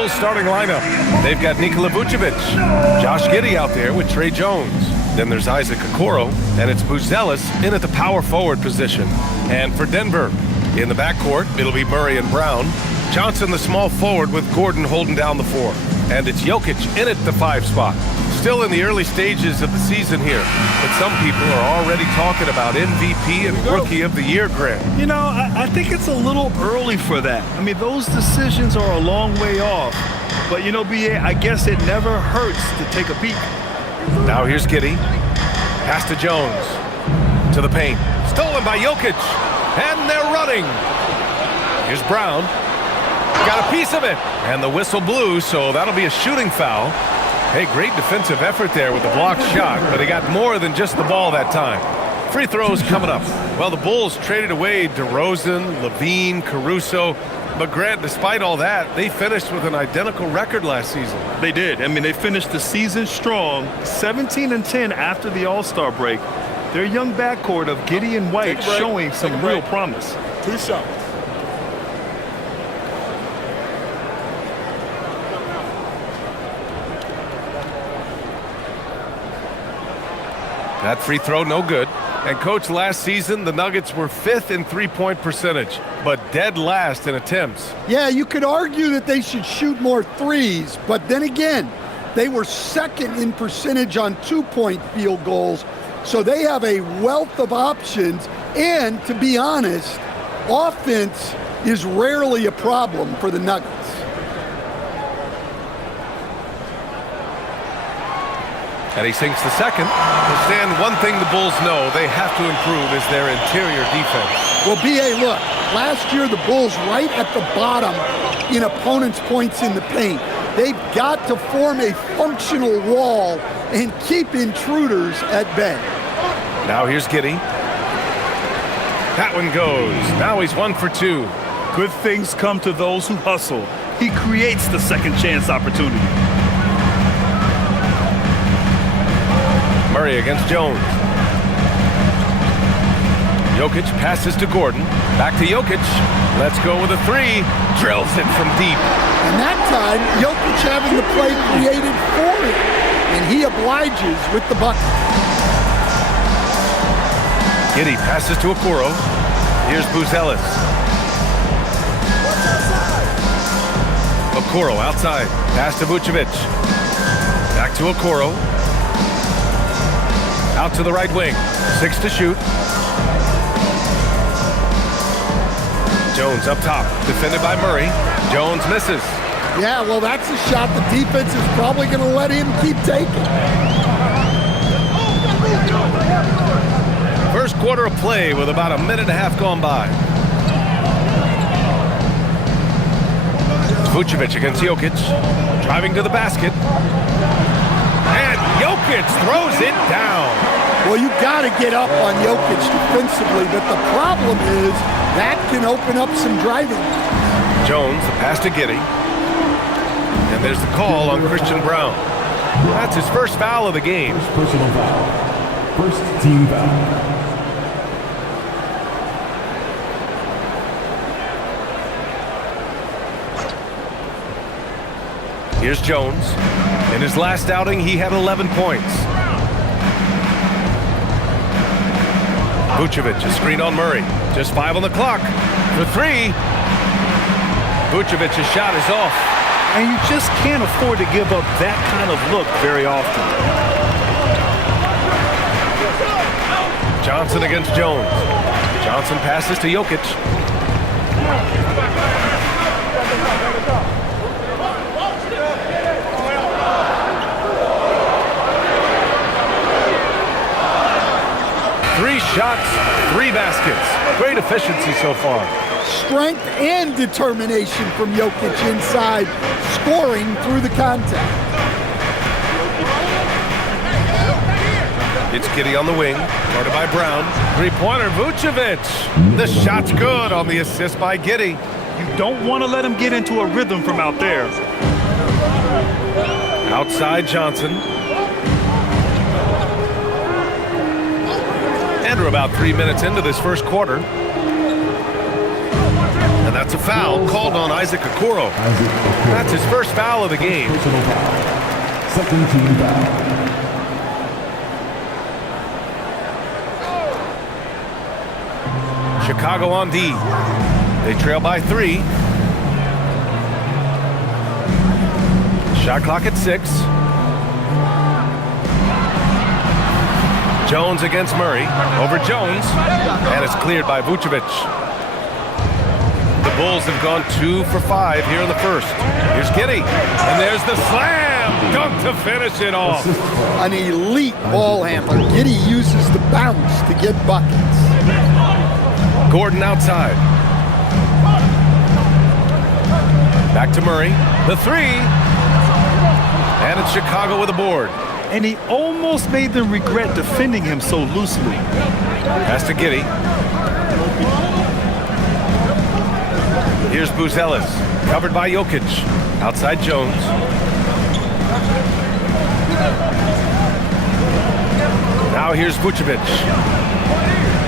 Bulls starting lineup. They've got Nikola Vucevic, Josh Giddey out there with Trey Jones. Then there's Isaac Okoro, and it's Buzelis in at the power forward position. And for Denver, in the backcourt, it'll be Murray and Brown. Johnson, the small forward, with Gordon holding down the 4. And it's Jokic in at the 5 spot. Still in the early stages of the season here, but some people are already talking about MVP and Rookie of the Year, Grant. You know, I think it's a little early for that. I mean, those decisions are a long way off. But, you know, B.A., I guess it never hurts to take a peek. Now here's Giddey. Pass to Jones. To the paint. Stolen by Jokic. And they're running. Here's Brown. Got a piece of it. And the whistle blew, so that'll be a shooting foul. Hey, great defensive effort there with the blocked shot, but he got more than just the ball that time. Free throws coming up. Well, the Bulls traded away DeRozan, Levine, Caruso. But, Grant, despite all that, they finished with an identical record last season. They did. I mean, they finished the season strong, 17-10 after the All-Star break. Their young backcourt of Giddey and White showing some real promise. 2 shots. That free throw, no good. And, Coach, last season, the Nuggets were 5th in three-point percentage, but dead last in attempts. Yeah, you could argue that they should shoot more threes, but then again, they were 2nd in percentage on 2-point field goals, so they have a wealth of options. And, to be honest, offense is rarely a problem for the Nuggets. And he sinks the second. Well, Stan, one thing the Bulls know they have to improve is their interior defense. Well, B.A., look, last year the Bulls right at the bottom in opponents' points in the paint. They've got to form a functional wall and keep intruders at bay. Now here's Giddey. That one goes. Now he's 1 for 2. Good things come to those who hustle. He creates the second chance opportunity. Murray against Jones. Jokic passes to Gordon. Back to Jokic. Let's go with a 3. Drills it from deep. And that time, Jokic having the play created for him. And he obliges with the bucket. Giddey passes to Okoro. Here's Buzelis. Okoro outside. Pass to Vucevic. Back to Okoro. Out to the right wing. 6 to shoot. Jones up top. Defended by Murray. Jones misses. Yeah, well, that's a shot the defense is probably going to let him keep taking. First quarter of play with about a minute and a half gone by. Vucevic against Jokic. Driving to the basket. And Jokic throws it down. Well, you got to get up on Jokic defensively, but the problem is that can open up some driving. Jones, the pass to Giddey. And there's the call on Christian Brown. That's his first foul of the game. First personal foul. First team foul. Here's Jones. In his last outing, he had 11 points. Vucevic, a screen on Murray. Just 5 on the clock. For 3. Vucevic's shot is off. And you just can't afford to give up that kind of look very often. Johnson against Jones. Johnson passes to Jokic. Three shots, 3 baskets. Great efficiency so far. Strength and determination from Jokic inside, scoring through the contact. It's Giddey on the wing, guarded by Brown. 3-pointer, Vucevic. The shot's good on the assist by Giddey. You don't want to let him get into a rhythm from out there. Outside Johnson. And we're about 3 minutes into this first quarter. And that's a foul called on Isaac Okoro. That's his first foul of the game. Personal foul. Second team foul. Chicago on D. They trail by 3. Shot clock at 6. Jones against Murray. Over Jones. And it's cleared by Vucevic. The Bulls have gone 2 for 5 here in the first. Here's Giddey. And there's the slam dunk to finish it off. An elite ball handler. Giddey uses the bounce to get buckets. Gordon outside. Back to Murray. The 3. And it's Chicago with a board. And he almost made them regret defending him so loosely. Pass to Giddey. Here's Buzelis. Covered by Jokic. Outside Jones. Now here's Vucevic.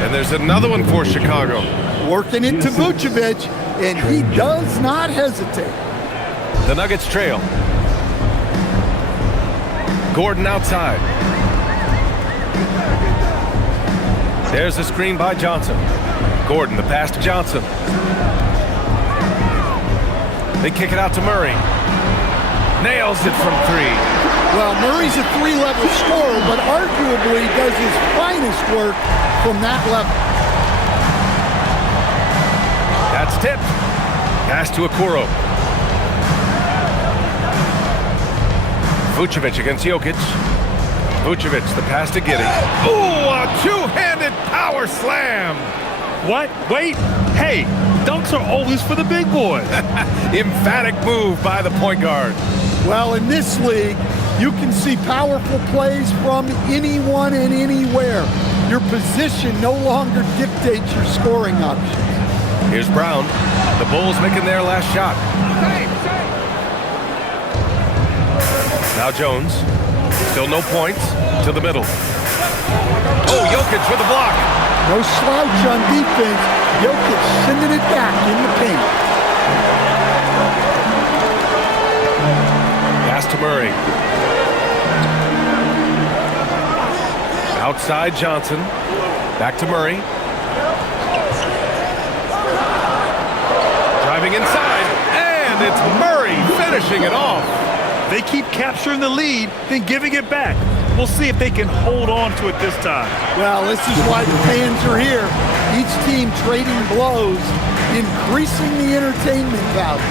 And there's another one for Chicago. Working it to Vucevic, and he does not hesitate. The Nuggets trail. Gordon outside. There's a screen by Johnson. Gordon, the pass to Johnson. They kick it out to Murray. Nails it from 3. Well, Murray's a 3-level scorer, but arguably does his finest work from that level. That's tipped. Pass to Okoro. Vucevic against Jokic. Vucevic, the pass to Giddey. Ooh, a two-handed power slam. What? Wait. Hey, dunks are always for the big boys. Emphatic move by the point guard. Well, in this league, you can see powerful plays from anyone and anywhere. Your position no longer dictates your scoring options. Here's Brown. The Bulls making their last shot. Now Jones. Still no points. To the middle. Oh, Jokic with a block. No slouch on defense. Jokic sending it back in the paint. Pass to Murray. Outside Johnson. Back to Murray. Driving inside. And it's Murray finishing it off. They keep capturing the lead, then giving it back. We'll see if they can hold on to it this time. Well, this is why the fans are here. Each team trading blows, increasing the entertainment value.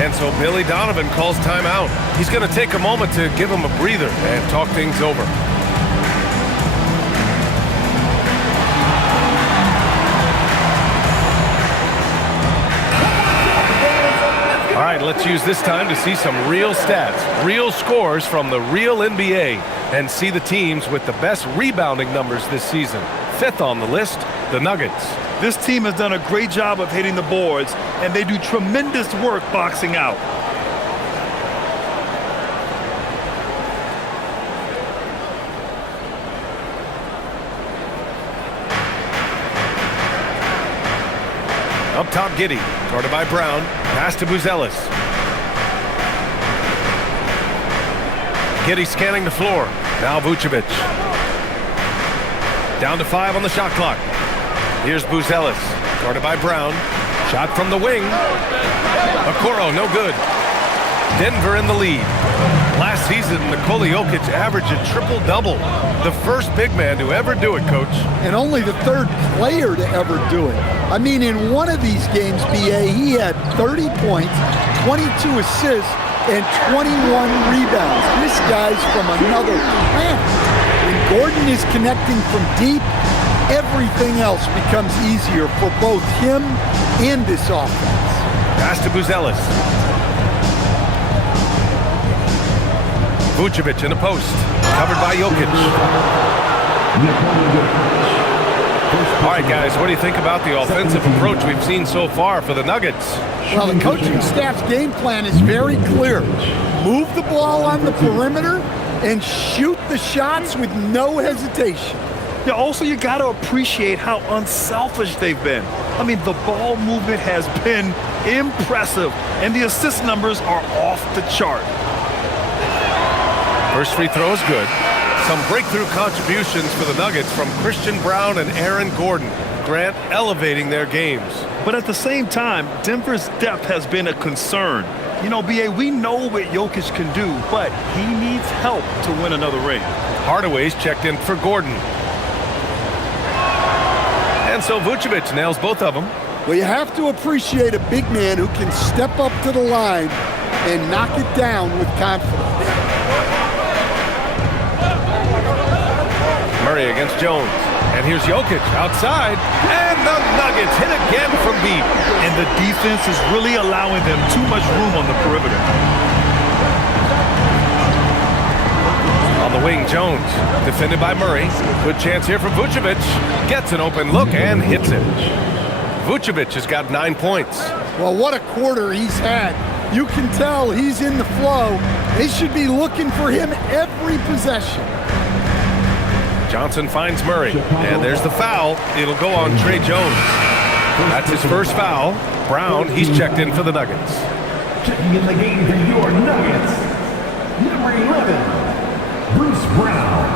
And so Billy Donovan calls timeout. He's going to take a moment to give him a breather and talk things over. All right, let's use this time to see some real stats, real scores from the real NBA, and see the teams with the best rebounding numbers this season. 5th on the list, the Nuggets. This team has done a great job of hitting the boards, and they do tremendous work boxing out. Up top, Giddey, guarded by Brown. Pass to Buzelis. Giddey scanning the floor. Now Vucevic. Down to 5 on the shot clock. Here's Buzelis, guarded by Brown. Shot from the wing. Okoro, no good. Denver in the lead. Last season, Nikola Jokic averaged a triple-double. The first big man to ever do it, Coach. And only the 3rd player to ever do it. I mean, in one of these games, BA, he had 30 points, 22 assists, and 21 rebounds. This guy's from another planet. When Gordon is connecting from deep, everything else becomes easier for both him and this offense. Pass to Buzelis. Vucevic in the post. Covered by Jokic. All right, guys, what do you think about the offensive approach we've seen so far for the Nuggets? Well, the coaching staff's game plan is very clear. Move the ball on the perimeter and shoot the shots with no hesitation. Yeah, also, you got to appreciate how unselfish they've been. I mean, the ball movement has been impressive, and the assist numbers are off the chart. First free throw is good. Some breakthrough contributions for the Nuggets from Christian Brown and Aaron Gordon. Grant elevating their games. But at the same time, Denver's depth has been a concern. You know, B.A., we know what Jokic can do, but he needs help to win another ring. Hardaway's checked in for Gordon. And so Vucevic nails both of them. Well, you have to appreciate a big man who can step up to the line and knock it down with confidence. Murray against Jones. And here's Jokic outside. And the Nuggets hit again from deep. And the defense is really allowing them too much room on the perimeter. On the wing, Jones. Defended by Murray. Good chance here for Vucevic. Gets an open look and hits it. Vucevic has got 9 points. Well, what a quarter he's had. You can tell he's in the flow. They should be looking for him every possession. Johnson finds Murray, and there's the foul. It'll go on Trey Jones. That's his first foul. Brown, he's checked in for the Nuggets. Checking in the game for your Nuggets, number 11, Bruce Brown.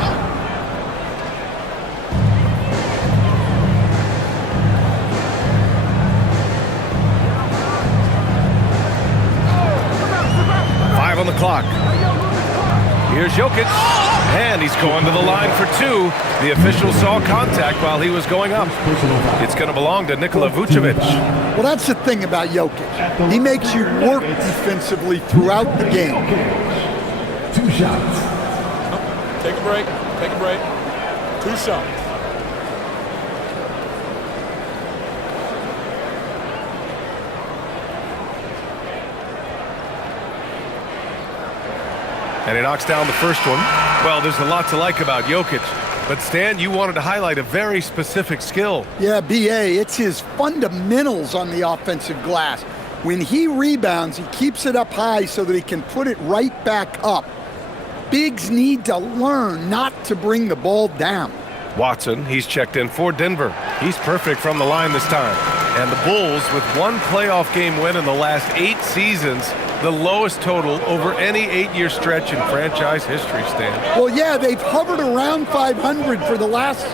Five on the clock. Here's Jokic, and he's going to the line for two. The official saw contact while he was going up. It's going to belong to Nikola Vucevic. Well, that's the thing about Jokic. He makes you work defensively throughout the game. 2 shots. Take a break. Take a break. 2 shots. And he knocks down the first one. Well, there's a lot to like about Jokic. But Stan, you wanted to highlight a very specific skill. Yeah, B.A., it's his fundamentals on the offensive glass. When he rebounds, he keeps it up high so that he can put it right back up. Bigs need to learn not to bring the ball down. Watson, he's checked in for Denver. He's perfect from the line this time. And the Bulls, with one playoff game win in the last 8 seasons, the lowest total over any 8-year stretch in franchise history, Stan. Well, yeah, they've hovered around 500 for the last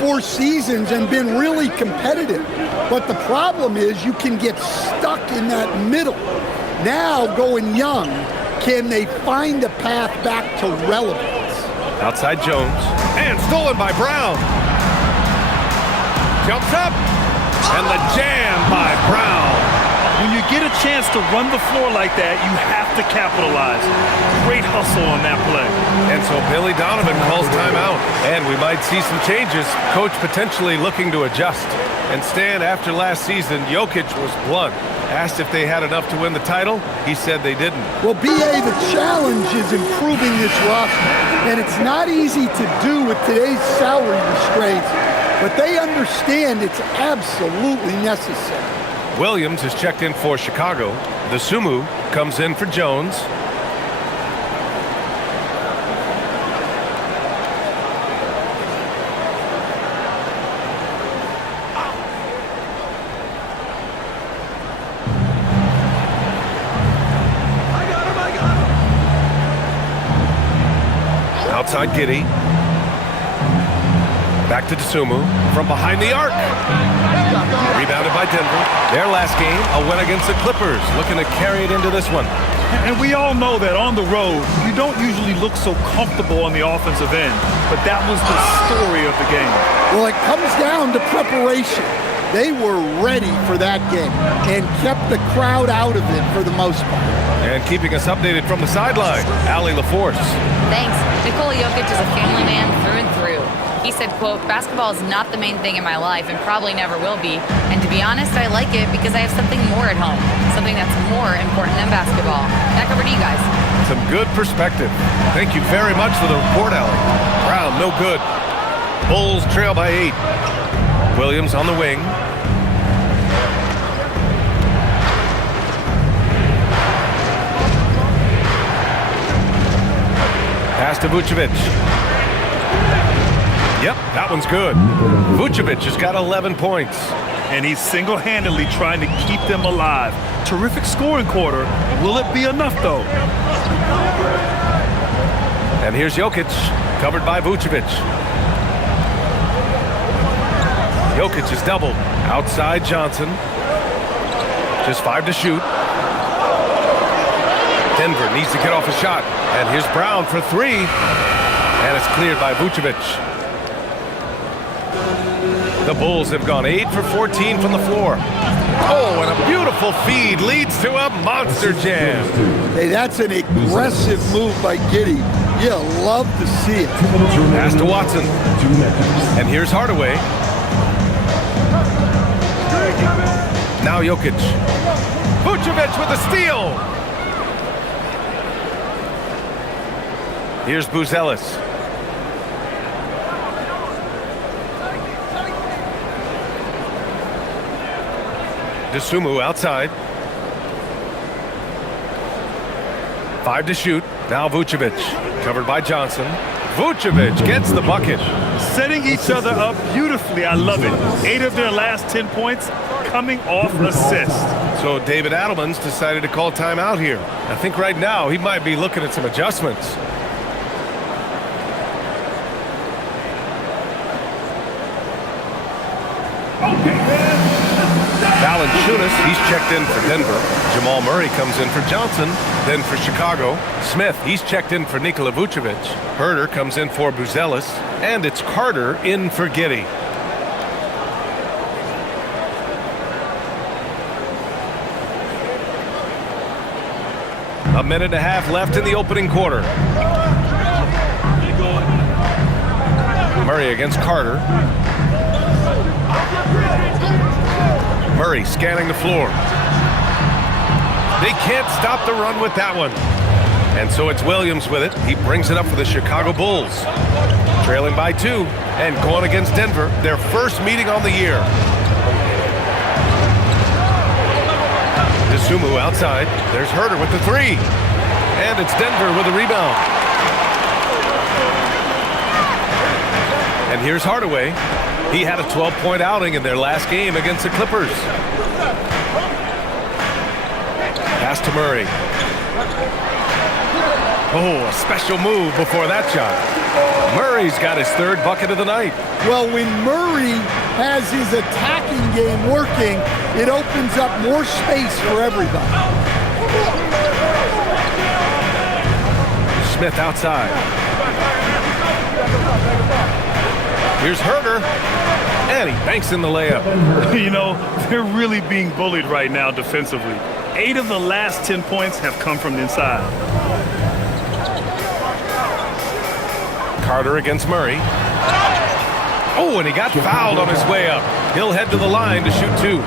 4 seasons and been really competitive. But the problem is you can get stuck in that middle. Now, going young, can they find a path back to relevance? Outside Jones. And stolen by Brown. Jumps up. And the jam by Brown. When you get a chance to run the floor like that, you have to capitalize. Great hustle on that play. And so Billy Donovan calls timeout. And we might see some changes. Coach potentially looking to adjust. And Stan, after last season, Jokic was blunt. Asked if they had enough to win the title, he said they didn't. Well, B.A., the challenge is improving this roster. And it's not easy to do with today's salary restraints. But they understand it's absolutely necessary. Williams is checked in for Chicago. The Sumu comes in for Jones. Outside Giddey. Back to Dosunmu from behind the arc. Rebounded by Denver. Their last game, a win against the Clippers. Looking to carry it into this one. And we all know that on the road, you don't usually look so comfortable on the offensive end. But that was the story of the game. Well, it comes down to preparation. They were ready for that game and kept the crowd out of it for the most part. And keeping us updated from the sideline, Allie LaForce. Thanks. Nikola Jokic is a family man through and through. He said, quote, "Basketball is not the main thing in my life and probably never will be. And to be honest, I like it because I have something more at home, something that's more important than basketball." Back over to you guys. Some good perspective. Thank you very much for the report, Allie. Brown, no good. Bulls trail by 8. Williams on the wing. Pass to Vucevic. Yep, that one's good. Vucevic has got 11 points. And he's single-handedly trying to keep them alive. Terrific scoring quarter. Will it be enough, though? And here's Jokic, covered by Vucevic. Jokic is doubled. Outside Johnson. Just 5 to shoot. Denver needs to get off a shot. And here's Brown for 3. And it's cleared by Vucevic. The Bulls have gone 8 for 14 from the floor. Oh, and a beautiful feed leads to a monster jam. Hey, that's an aggressive move by Giddey. You love to see it. Pass to Watson. And here's Hardaway. Now Jokic. Vucevic with a steal. Here's Buzelis. DeSumo outside. 5 to shoot. Now Vucevic. Covered by Johnson. Vucevic gets the bucket. Setting each other up beautifully. I love it. 8 of their last 10 points coming off assists. So David Adelman's decided to call timeout here. I think right now he might be looking at some adjustments. Valanciunas, he's checked in for Denver. Jamal Murray comes in for Johnson, then for Chicago. Smith, he's checked in for Nikola Vucevic. Herter comes in for Buzelis. And it's Carter in for Giddey. A minute and a half left in the opening quarter. Murray against Carter. Murray scanning the floor. They can't stop the run with that one. And so it's Williams with it. He brings it up for the Chicago Bulls. Trailing by 2 and going against Denver, their first meeting on the year. DeSumo outside. There's Herter with the 3. And it's Denver with a rebound. And here's Hardaway. He had a 12-point outing in their last game against the Clippers. Pass to Murray. Oh, a special move before that shot. Murray's got his 3rd bucket of the night. Well, when Murray has his attacking game working, it opens up more space for everybody. Smith outside. Here's Herter, and he banks in the layup. You know, they're really being bullied right now defensively. 8 of the last 10 points have come from inside. Carter against Murray. Oh, and he got fouled on his way up. He'll head to the line to shoot 2.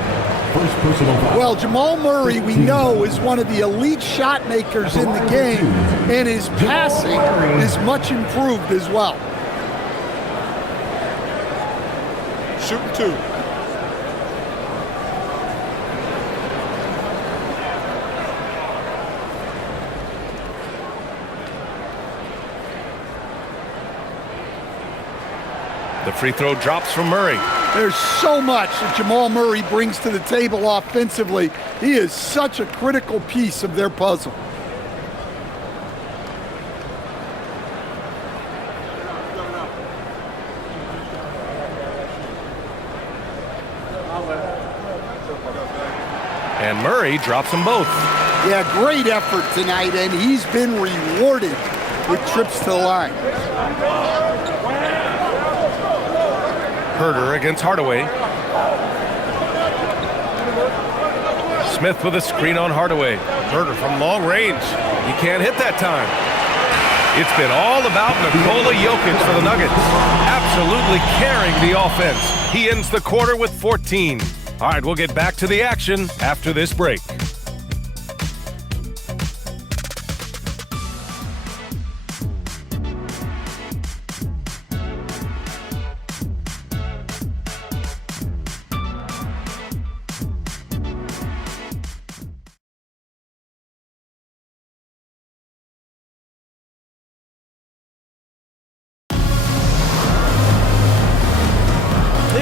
Well, Jamal Murray, we know, is one of the elite shot makers in the game, and his passing is much improved as well. Shooting 2. The free throw drops from Murray. There's so much that Jamal Murray brings to the table offensively. He is such a critical piece of their puzzle. And Murray drops them both. Yeah, great effort tonight, and he's been rewarded with trips to the line. Herter against Hardaway. Smith with a screen on Hardaway. Herter from long range. He can't hit that time. It's been all about Nikola Jokic for the Nuggets. Absolutely carrying the offense. He ends the quarter with 14. All right, we'll get back to the action after this break.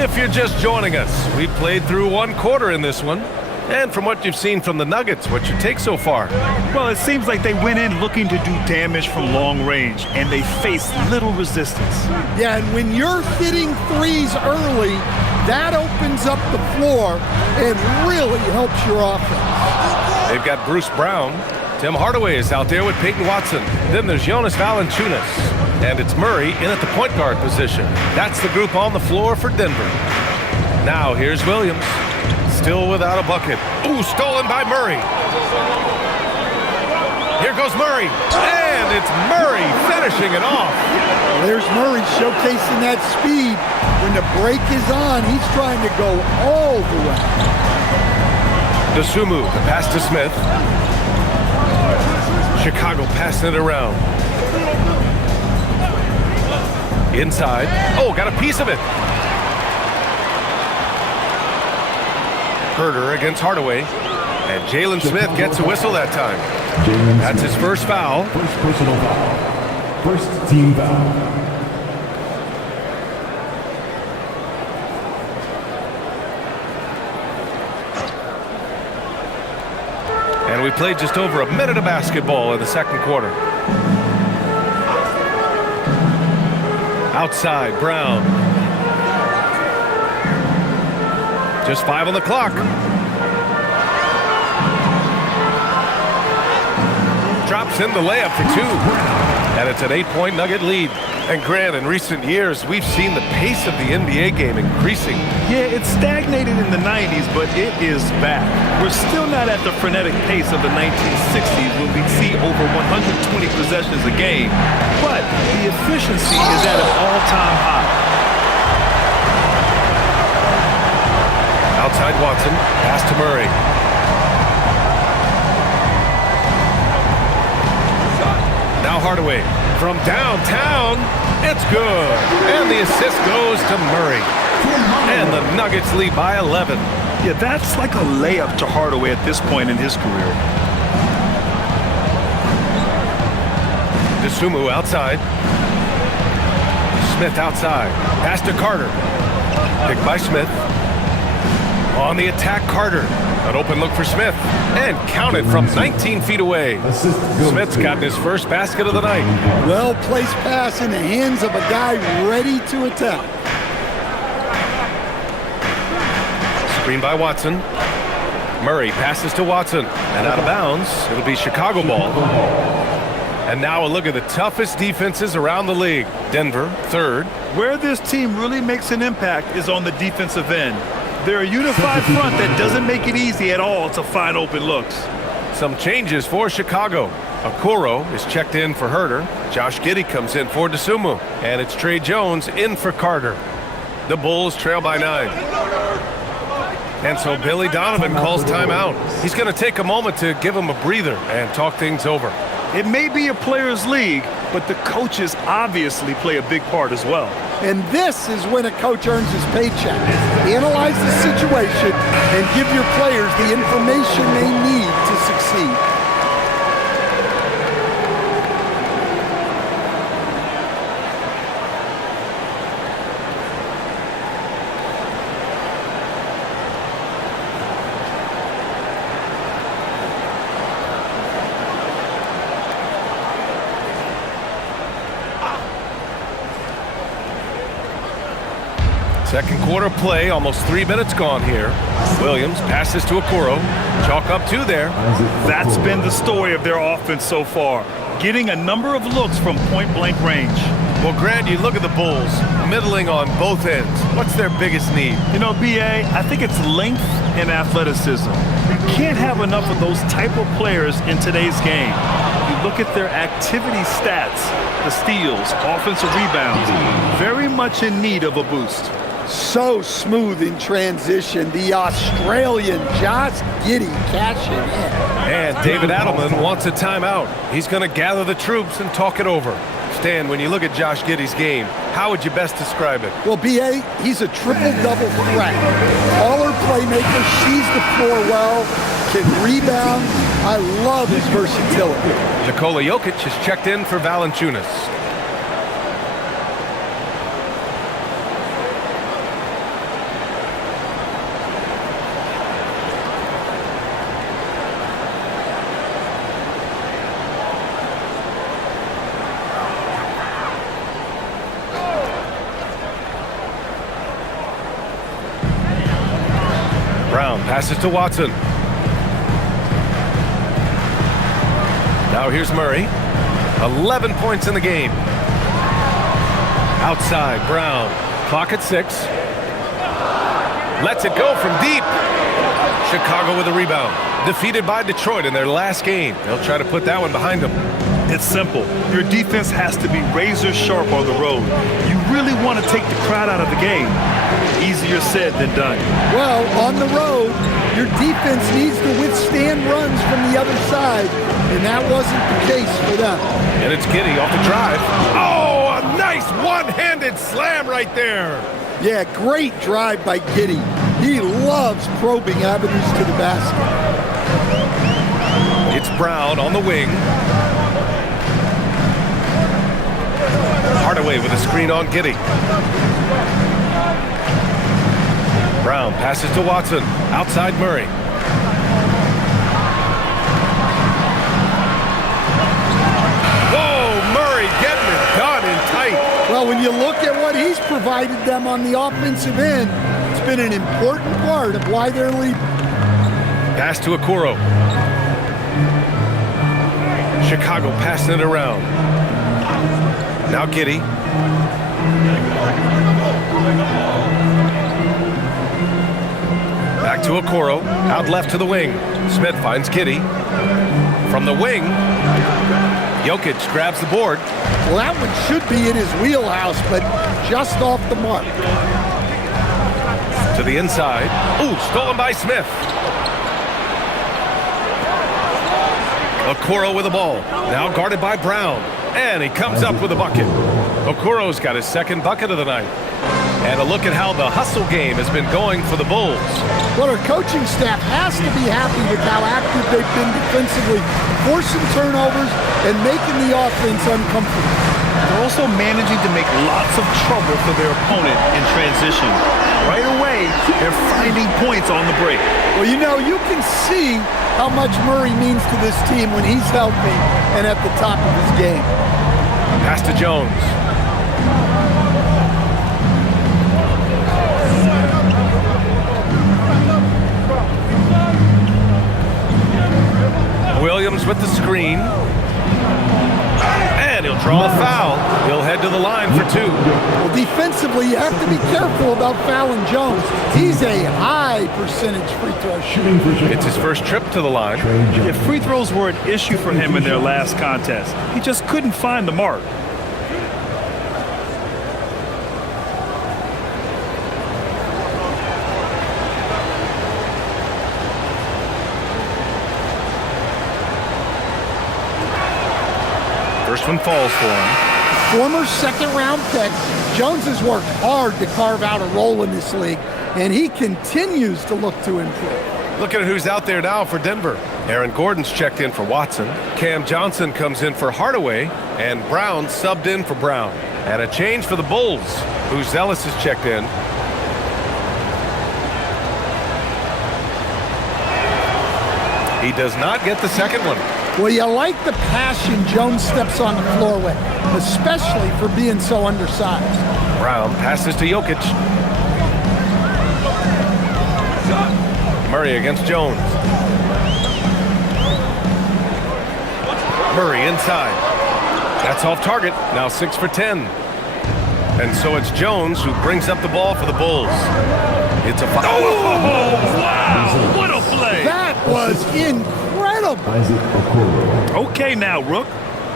If you're just joining us, we played through one quarter in this one. And from what you've seen from the Nuggets, what's your take so far? Well, it seems like they went in looking to do damage from long range, and they faced little resistance. Yeah, and when you're hitting threes early, that opens up the floor and really helps your offense. They've got Bruce Brown. Tim Hardaway is out there with Peyton Watson. Then there's Jonas Valanciunas. And it's Murray in at the point guard position. That's the group on the floor for Denver. Now here's Williams. Still without a bucket. Ooh, stolen by Murray. Here goes Murray. And it's Murray finishing it off. Well, there's Murray showcasing that speed. When the break is on, he's trying to go all the way. Dosunmu, the pass to Smith. Chicago passing it around. Inside. Oh, got a piece of it. Herter against Hardaway. And Jalen Smith gets a whistle that time. That's his first foul. First personal foul. First team foul. And we played just over a minute of basketball in the second quarter. Outside, Brown. Just 5 on the clock. Drops in the layup for 2. And it's an 8-point Nugget lead. And Grant, in recent years, we've seen the pace of the NBA game increasing. Yeah, it stagnated in the 90s, but it is back. We're still not at the frenetic pace of the 1960s when we'd see over 120 possessions a game. But the efficiency is at an all-time high. Outside Watson, pass to Murray. Now Hardaway from downtown. It's good. And the assist goes to Murray. And the Nuggets lead by 11. Yeah, that's like a layup to Hardaway at this point in his career. Dosunmu outside. Smith outside. Pass to Carter. Picked by Smith. On the attack, Carter. An open look for Smith. And counted from 19 feet away. Smith's gotten his first basket of the night. Well-placed pass in the hands of a guy ready to attack. Screen by Watson. Murray passes to Watson. And out of bounds, it'll be Chicago ball. And now a look at the toughest defenses around the league. Denver, third. Where this team really makes an impact is on the defensive end. They're a unified front that doesn't make it easy at all to find open looks. Some changes for Chicago. Okoro is checked in for Herter. Josh Giddey comes in for Dosunmu. And it's Trey Jones in for Carter. The Bulls trail by 9. And so Billy Donovan calls timeout. He's going to take a moment to give him a breather and talk things over. It may be a players' league, but the coaches obviously play a big part as well. And this is when a coach earns his paycheck. Analyze the situation and give your players the information they need to succeed. Second quarter play, almost 3 minutes gone here. Williams passes to Okoro. Chalk up 2 there. That's been the story of their offense so far, getting a number of looks from point-blank range. Well, Grant, you look at the Bulls, middling on both ends. What's their biggest need? You know, B.A., I think it's length and athleticism. You can't have enough of those type of players in today's game. You look at their activity stats, the steals, offensive rebounds, very much in need of a boost. So smooth in transition. The Australian Josh Giddey cashing in. And David Adelman wants a timeout. He's going to gather the troops and talk it over. Stan, when you look at Josh Giddey's game, how would you best describe it? Well, B.A., he's a triple-double threat. Baller playmaker, sees the floor well, can rebound. I love his versatility. Nikola Jokic is checked in for Valanciunas. Brown passes to Watson. Now here's Murray. 11 points in the game. Outside, Brown. Clock at 6. Lets it go from deep. Chicago with a rebound. Defeated by Detroit in their last game. They'll try to put that one behind them. It's simple. Your defense has to be razor sharp on the road. You really want to take the crowd out of the game. Easier said than done. Well, on the road, your defense needs to withstand runs from the other side, and that wasn't the case for them. And it's Giddey off the drive. Oh, a nice one-handed slam right there. Yeah, great drive by Giddey. He loves probing avenues to the basket. It's Brown on the wing. Hardaway with a screen on Giddey. Brown passes to Watson. Outside Murray. Whoa, Murray getting it done in tight. Well, when you look at what he's provided them on the offensive end, it's been an important part of why they're leading. Pass to Okoro. Chicago passing it around. Now Giddey. Back to Okoro. Out left to the wing. Smith finds Giddey. From the wing, Jokic grabs the board. Well, that one should be in his wheelhouse, but just off the mark. To the inside. Ooh, stolen by Smith. Okoro with the ball. Now guarded by Brown. And he comes up with a bucket. Okoro's got his second bucket of the night. And a look at how the hustle game has been going for the Bulls. Well, our coaching staff has to be happy with how active they've been defensively, forcing turnovers and making the offense uncomfortable. They're also managing to make lots of trouble for their opponent in transition. Right away, they're finding points on the break. Well, you know, you can see how much Murray means to this team when he's healthy and at the top of his game. Pass to Jones. Williams with the screen. And he'll draw a foul. He'll head to the line for 2. Well, defensively, you have to be careful about fouling Jones. He's a high percentage free throw shooter. It's his first trip to the line. If free throws were an issue for him in their last contest, he just couldn't find the mark. First one falls for him. Former second-round pick, Jones has worked hard to carve out a role in this league, and he continues to look to improve. Look at who's out there now for Denver. Aaron Gordon's checked in for Watson. Cam Johnson comes in for Hardaway. And Brown subbed in for Brown. And a change for the Bulls, who Zealous has checked in. He does not get the second one. Well, you like the passion Jones steps on the floor with, especially for being so undersized. Brown passes to Jokic. Murray against Jones. Murray inside. That's off target. Now 6 for 10. And so it's Jones who brings up the ball for the Bulls. It's a foul. Oh, wow! What a play! That was incredible. Okay now, Rook.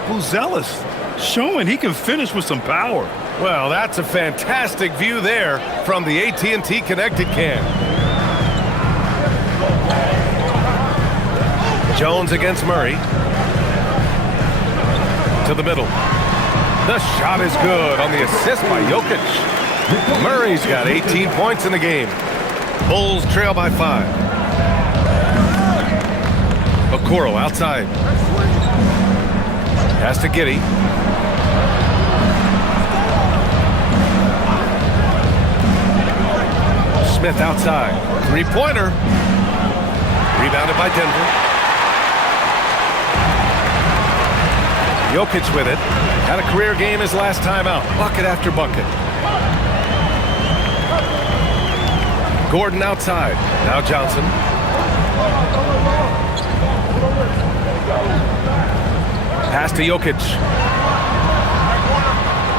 Buzelis showing he can finish with some power. Well, that's a fantastic view there from the AT&T Connected Cam. Jones against Murray. To the middle. The shot is good on the assist by Jokic. Murray's got 18 points in the game. Bulls trail by 5. Okoro outside. Pass to Giddey. Smith outside. Three-pointer. Rebounded by Denver. Jokic with it. Had a career game his last time out. Bucket after bucket. Gordon outside. Now Johnson. Pass to Jokic.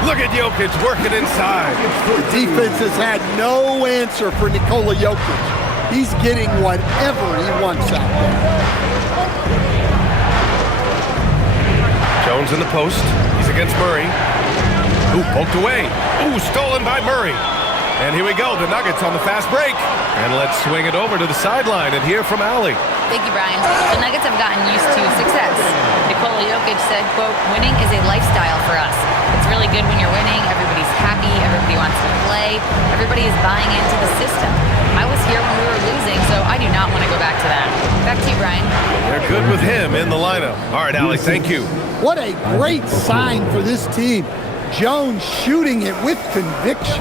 Look at Jokic working inside. The defense has had no answer for Nikola Jokic. He's getting whatever he wants out there. Jones in the post. He's against Murray. Ooh, poked away. Ooh, stolen by Murray. And here we go, the Nuggets on the fast break. And let's swing it over to the sideline and hear from Allie. Thank you, Brian. The Nuggets have gotten used to success. Nikola Jokic said, quote, winning is a lifestyle for us. It's really good when you're winning. Everybody's happy. Everybody wants to play. Everybody is buying into the system. I was here when we were losing, so I do not want to go back to that. Back to you, Brian. They're good with him in the lineup. All right, Allie, thank you. What a great sign for this team. Jones shooting it with conviction.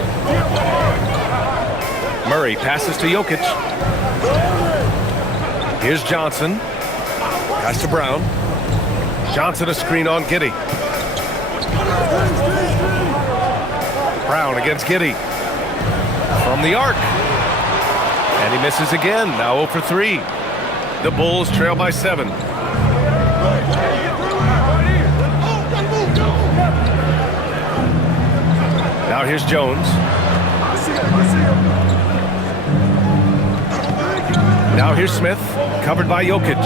Murray passes to Jokic. Here's Johnson. Pass to Brown. Johnson a screen on Giddey. Brown against Giddey. From the arc. And he misses again. Now 0 for 3. The Bulls trail by 7. Now here's Jones. Now here's Smith, covered by Jokic.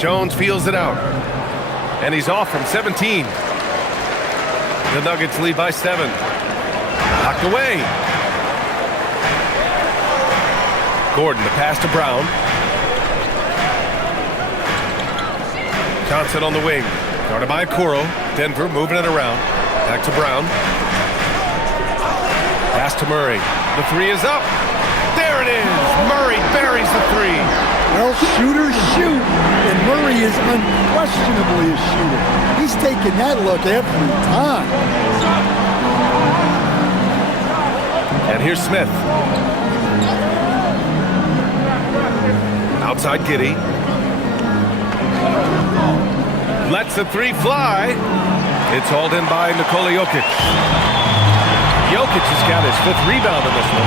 Jones feels it out. And he's off from 17. The Nuggets lead by 7. Knocked away. Gordon, the pass to Brown. Johnson on the wing. Guarded by Okoro. Denver moving it around. Back to Brown. Pass to Murray. The 3 is up. There it is. Murray buries the 3. Well, shooters shoot, and Murray is unquestionably a shooter. He's taking that look every time. And here's Smith. Outside Giddey. Lets the 3 fly. It's hauled in by Nikola Jokic. Jokic has got his 5th rebound in this one.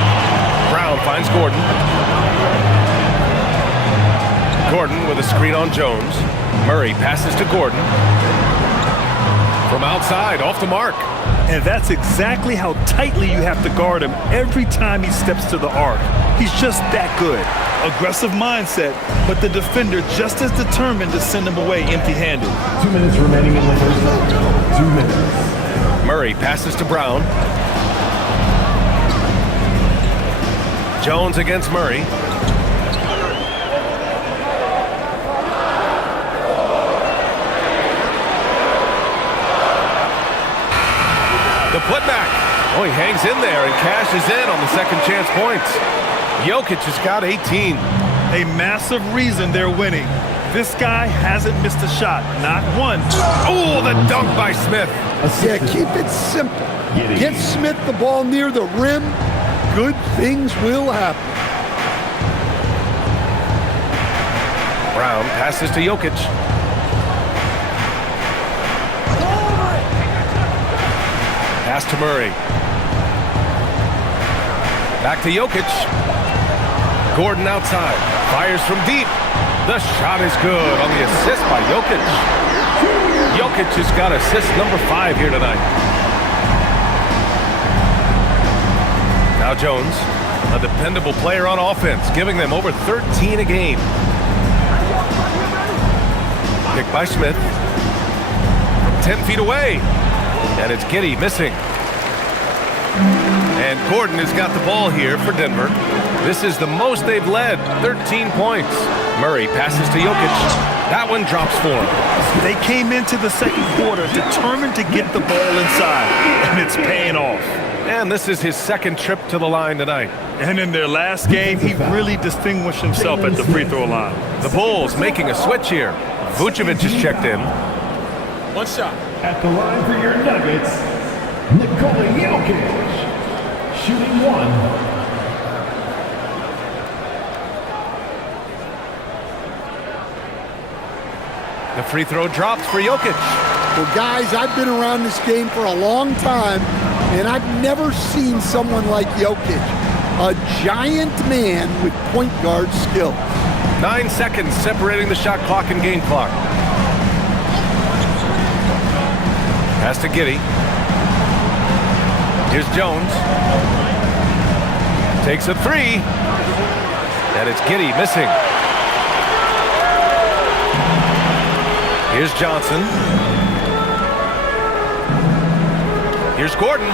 Brown finds Gordon. Gordon with a screen on Jones. Murray passes to Gordon. From outside, off the mark. And that's exactly how tightly you have to guard him every time he steps to the arc. He's just that good. Aggressive mindset, but the defender just as determined to send him away empty-handed. 2 minutes remaining in the first half. 2 minutes. Murray passes to Brown. Jones against Murray. The putback. Oh, he hangs in there and cashes in on the second chance points. Jokic has got 18. A massive reason they're winning. This guy hasn't missed a shot, not one. Oh, the dunk by Smith. Yeah, keep it simple. Get Smith the ball near the rim. Good things will happen. Brown passes to Jokic. Pass to Murray. Back to Jokic. Gordon outside. Fires from deep. The shot is good on the assist by Jokic. Jokic has got assist number 5 here tonight. Now Jones, a dependable player on offense, giving them over 13 a game. Picked by Smith. From 10 feet away. And it's Giddey missing. And Gordon has got the ball here for Denver. This is the most they've led, 13 points. Murray passes to Jokic. That one drops for him. They came into the second quarter determined to get the ball inside, and it's paying off. And this is his second trip to the line tonight. And in their last game, he really distinguished himself at the free throw line. The Bulls making a switch here. Vucevic is checked in. One shot. At the line for your Nuggets, Nikola Jokic. Shooting 1. The free throw drops for Jokic. Well, guys, I've been around this game for a long time, and I've never seen someone like Jokic, a giant man with point guard skill. 9 seconds separating the shot clock and game clock. Pass to Giddey. Here's Jones. Takes a three. And it's Giddey missing. Here's Johnson. Here's Gordon.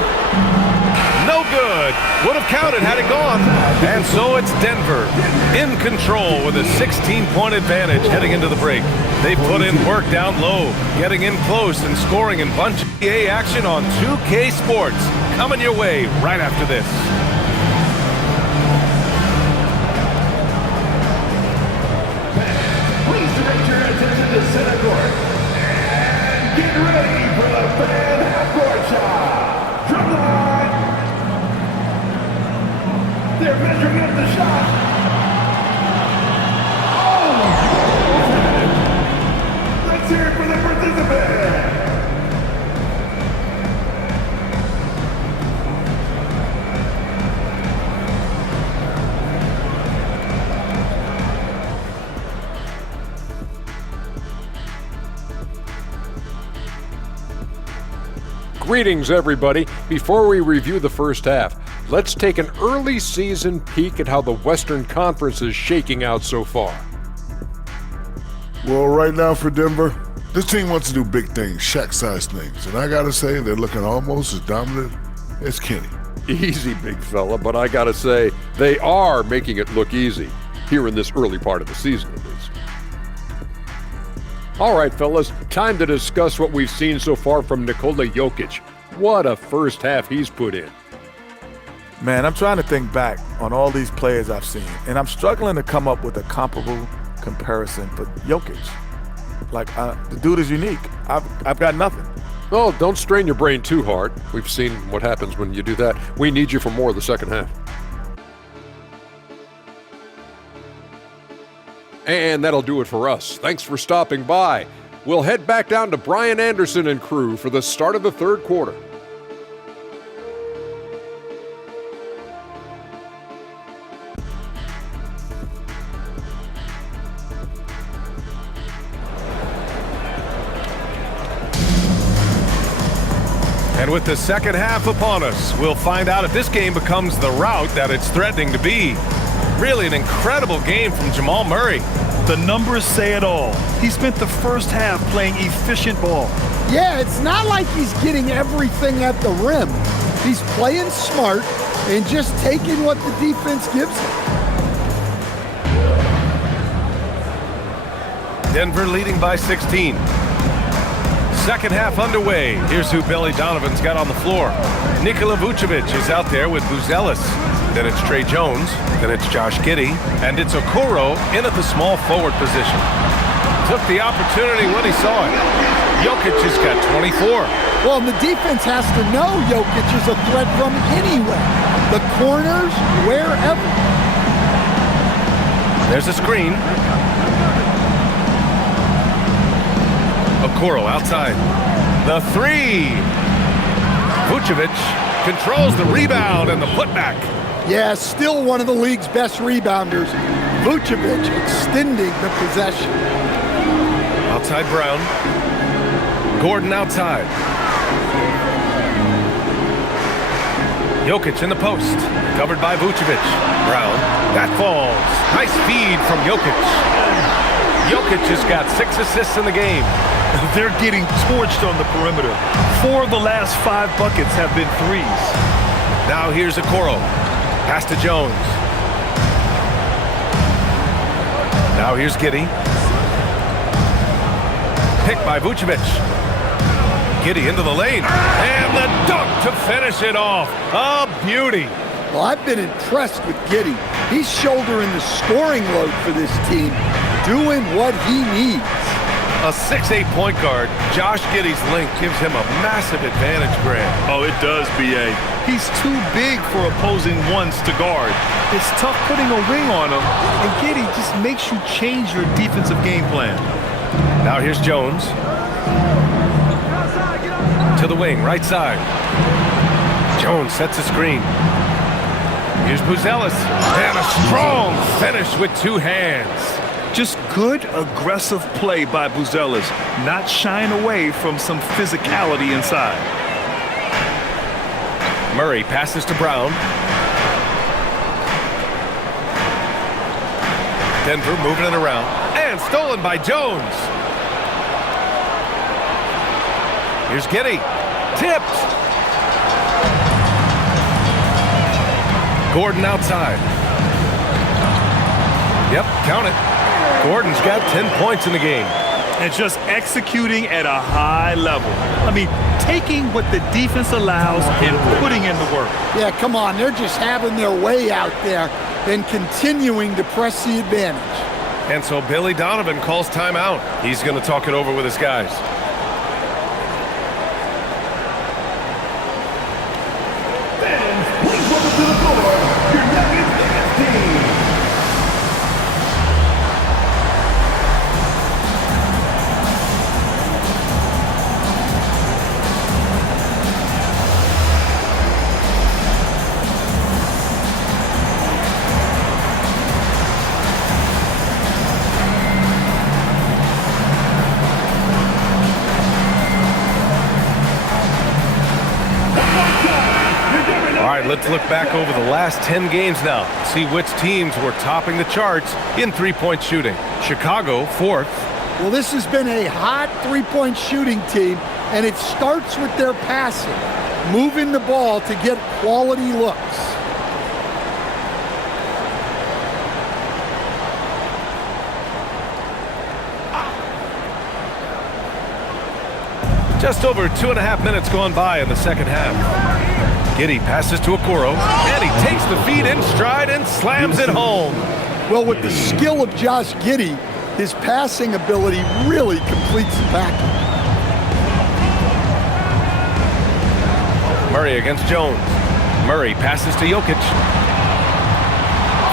No good. Would have counted had it gone. And so it's Denver in control with a 16-point advantage heading into the break. They put in work down low, getting in close and scoring in bunch of NBA action on 2K Sports. Coming your way right after this. Please direct your attention to center court. And get ready for the fan half-court shot. From the line. They're measuring up the shot. Oh! Let's hear it for the participant. Greetings, everybody. Before we review the first half, let's take an early season peek at how the Western Conference is shaking out so far. Well, right now for Denver, this team wants to do big things, Shaq-sized things. And I got to say, they're looking almost as dominant as Kenny. Easy, big fella, but I gotta say, they are making it look easy, here in this early part of the season at least. All right, fellas, time to discuss what we've seen so far from Nikola Jokic. What a first half he's put in. Man, I'm trying to think back on all these players I've seen, and I'm struggling to come up with a comparable comparison for Jokic. Like, the dude is unique. I've got nothing. Oh, don't strain your brain too hard. We've seen what happens when you do that. We need you for more of the second half. And that'll do it for us. Thanks for stopping by. We'll head back down to Brian Anderson and crew for the start of the third quarter. And with the second half upon us, we'll find out if this game becomes the rout that it's threatening to be. Really an incredible game from Jamal Murray. The numbers say it all. He spent the first half playing efficient ball. Yeah, it's not like he's getting everything at the rim. He's playing smart and just taking what the defense gives him. Denver leading by 16. Second half underway. Here's who Billy Donovan's got on the floor. Nikola Vucevic is out there with Buzelis. Then it's Trey Jones. Then it's Josh Giddey. And it's Okoro in at the small forward position. Took the opportunity when he saw it. Jokic has got 24. Well, and the defense has to know Jokic is a threat from anywhere. The corners, wherever. There's a screen. Okoro outside. The three. Vucevic controls the rebound and the putback. Yeah, still one of the league's best rebounders. Vucevic extending the possession. Outside Brown. Gordon outside. Jokic in the post. Covered by Vucevic. Brown. That falls. Nice feed from Jokic. Jokic has got 6 assists in the game. They're getting torched on the perimeter. 4 of the last 5 buckets have been threes. Now here's Okoro. Pass to Jones. Now here's Giddey. Picked by Vucevic. Giddey into the lane. And the dunk to finish it off. A beauty. Well, I've been impressed with Giddey. He's shouldering the scoring load for this team, doing what he needs. A 6'8" point guard, Josh Giddey's length gives him a massive advantage, Grant. Oh, it does, B.A. He's too big for opposing ones to guard. It's tough putting a wing on him, and Giddey just makes you change your defensive game plan. Now here's Jones. to the wing, right side. Jones sets a screen. Here's Buzelis. And a strong finish with two hands. Just good, aggressive play by Buzelis, not shying away from some physicality inside. Murray passes to Brown. Denver moving it around. And stolen by Jones. Here's Giddey. Tipped. Gordon outside. Yep, count it. Gordon's got 10 points in the game. And just executing at a high level. I mean, taking what the defense allows and putting in the work. Yeah, come on. They're just having their way out there and continuing to press the advantage. And so Billy Donovan calls timeout. He's going to talk it over with his guys. Fans, please welcome to the floor your Nuggets dance team. All right, let's look back over the last 10 games now. See which teams were topping the charts in three-point shooting. Chicago, 4th. Well, this has been a hot three-point shooting team, and it starts with their passing, moving the ball to get quality looks. Just over 2.5 minutes gone by in the second half. Giddey passes to Okoro, and he takes the feed in stride and slams it home. Well, with the skill of Josh Giddey, his passing ability really completes the package. Murray against Jones. Murray passes to Jokic.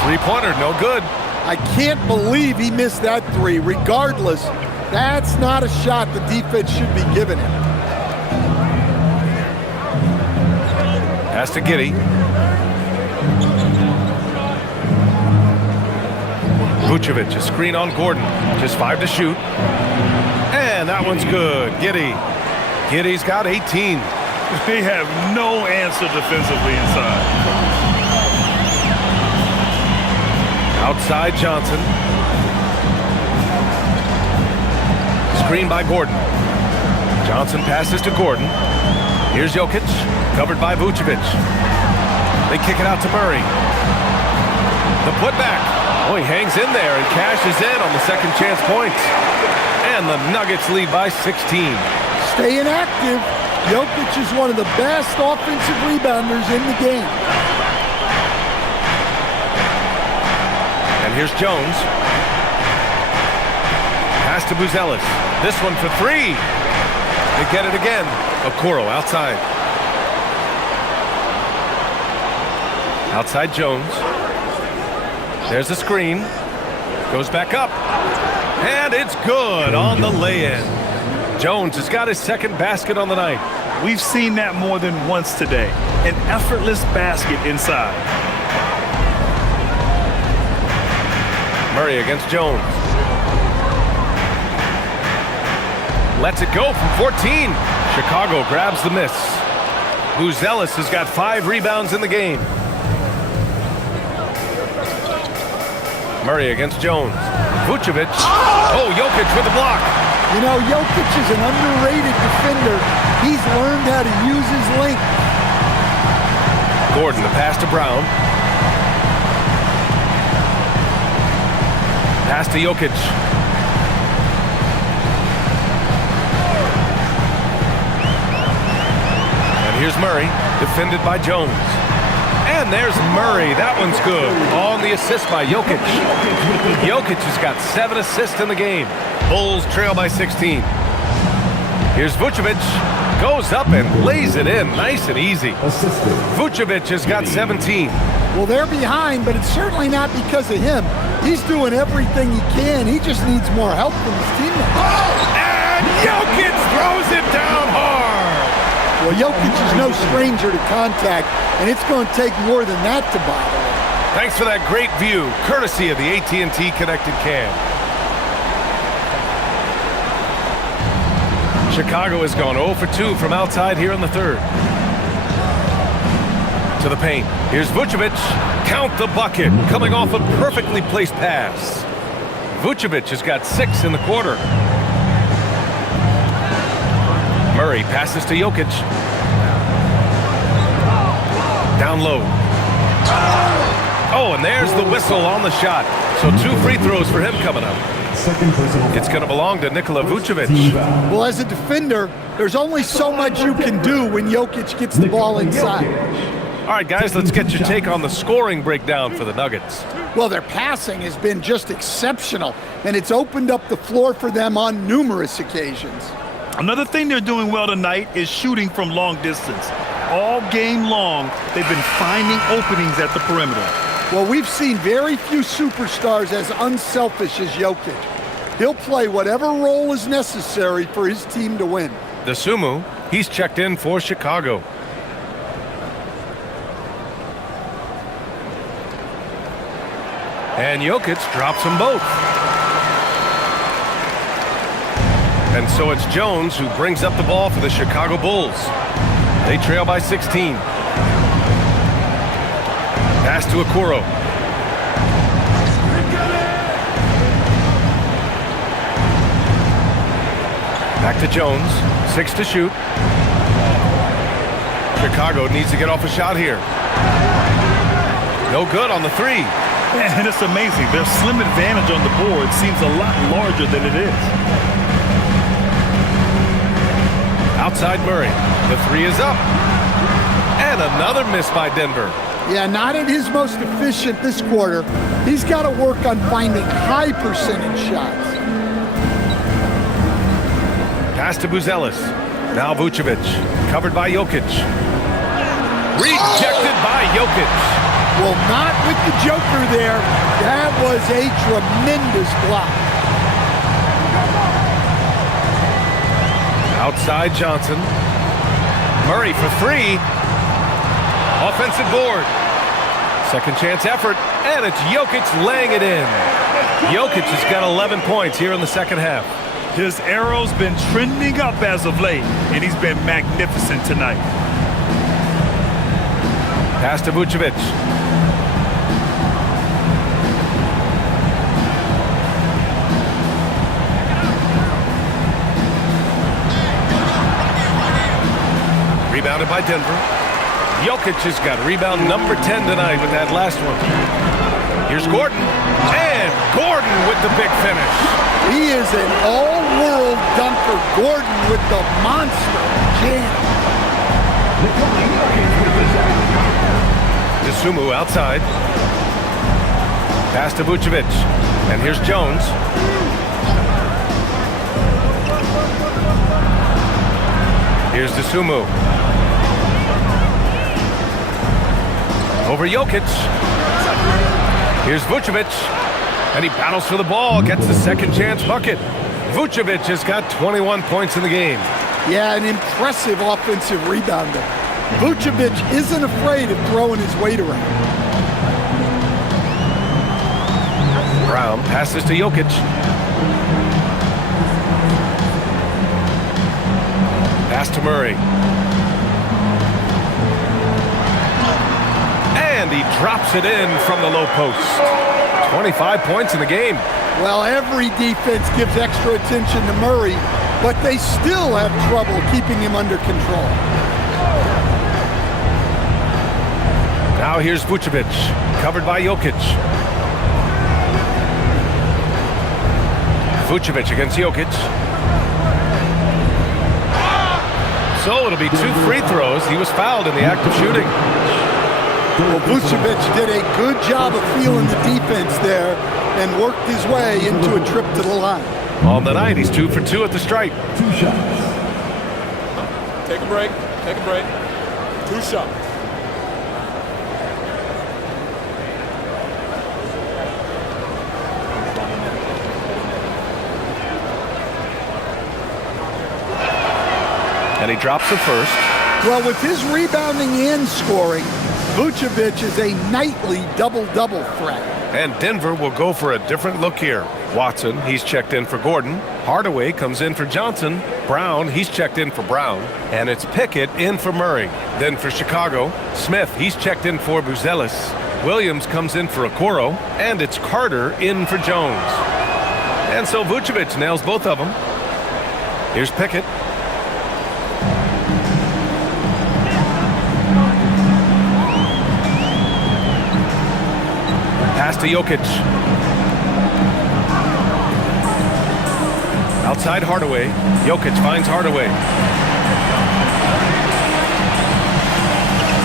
Three-pointer, no good. I can't believe he missed that three. Regardless, that's not a shot the defense should be giving him. Pass to Giddey. Vucevic, a screen on Gordon. Just 5 to shoot. And that one's good. Giddey's got 18. They have no answer defensively inside. Outside Johnson. Screen by Gordon. Johnson passes to Gordon. Here's Jokic, covered by Vucevic. They kick it out to Murray. The putback. Oh, he hangs in there and cashes in on the second chance points. And the Nuggets lead by 16. Staying active. Jokic is one of the best offensive rebounders in the game. And here's Jones. Pass to Buzelis. This one for 3. They get it again. Okoro outside. Outside Jones. There's a screen. Goes back up. And it's good on the lay-in. Jones has got his second basket on the night. We've seen that more than once today. An effortless basket inside. Murray against Jones. Lets it go from 14. Chicago grabs the miss. Buzelis has got 5 rebounds in the game. Murray against Jones. Vucevic. Oh, Jokic with the block. You know, Jokic is an underrated defender. He's learned how to use his length. Gordon, the pass to Brown. Pass to Jokic. And here's Murray, defended by Jones. And there's Murray. That one's good. On the assist by Jokic. Jokic has got 7 assists in the game. Bulls trail by 16. Here's Vucevic. Goes up and lays it in. Nice and easy. Vucevic has got 17. Well, they're behind, but it's certainly not because of him. He's doing everything he can. He just needs more help from his teammates. Oh, and Jokic throws it down hard. Well, Jokic is no stranger to contact, and it's going to take more than that to bother him. Thanks for that great view, courtesy of the AT&T Connected Cam. Chicago has gone 0 for 2 from outside here in the third. To the paint. Here's Vucevic. Count the bucket. Coming off a perfectly placed pass. Vucevic has got 6 in the quarter. Murray passes to Jokic. Down low. Oh, and there's the whistle on the shot. So 2 free throws for him coming up. It's going to belong to Nikola Vucevic. Well, as a defender, there's only so much you can do when Jokic gets the ball inside. All right, guys, let's get your take on the scoring breakdown for the Nuggets. Well, their passing has been just exceptional, and it's opened up the floor for them on numerous occasions. Another thing they're doing well tonight is shooting from long distance. All game long, they've been finding openings at the perimeter. Well, we've seen very few superstars as unselfish as Jokic. He'll play whatever role is necessary for his team to win. Dosunmu, he's checked in for Chicago. And Jokic drops them both. And so it's Jones who brings up the ball for the Chicago Bulls. They trail by 16. Pass to Okoro. Back to Jones. 6 to shoot. Chicago needs to get off a shot here. No good on the 3. And it's amazing. Their slim advantage on the board seems a lot larger than it is. Outside Murray. The 3 is up. And another miss by Denver. Yeah, not at his most efficient this quarter. He's got to work on finding high percentage shots. Pass to Buzelis. Now Vucevic. Covered by Jokic. Rejected by Jokic. Well, not with the Joker there. That was a tremendous block. Outside Johnson. Murray for 3. Offensive board. Second chance effort. And it's Jokic laying it in. Jokic has got 11 points here in the second half. His arrow's been trending up as of late, and he's been magnificent tonight. Pass to Vucevic. Rebounded by Denver. Jokic has got rebound number 10 tonight with that last one. Here's Gordon. And Gordon with the big finish. He is an all-world dunker. Gordon with the monster jam. Dosunmu outside. Pass to Vucevic. And here's Jones. Here's Dosunmu. Over Jokic. Here's Vucevic. And he battles for the ball, gets the second chance bucket. Vucevic has got 21 points in the game. Yeah, an impressive offensive rebounder. Vucevic isn't afraid of throwing his weight around. Brown passes to Jokic. Pass to Murray. And he drops it in from the low post. 25 points in the game. Well, every defense gives extra attention to Murray, but they still have trouble keeping him under control. Now here's Vucevic, covered by Jokic. Vucevic against Jokic. So it'll be 2 free throws. He was fouled in the act of shooting. Well, Vucevic did a good job of feeling the defense there and worked his way into a trip to the line. On the night, he's 2 for 2 at the stripe. 2 shots. Take a break. Take a break. 2 shots. And he drops the first. Well, with his rebounding and scoring, Vucevic is a nightly double-double threat. And Denver will go for a different look here. Watson, he's checked in for Gordon. Hardaway comes in for Johnson. Brown, he's checked in for Brown. And it's Pickett in for Murray. Then for Chicago, Smith, he's checked in for Buzelis. Williams comes in for Okoro. And it's Carter in for Jones. And so Vucevic nails both of them. Here's Pickett. Pass to Jokic. Outside Hardaway. Jokic finds Hardaway.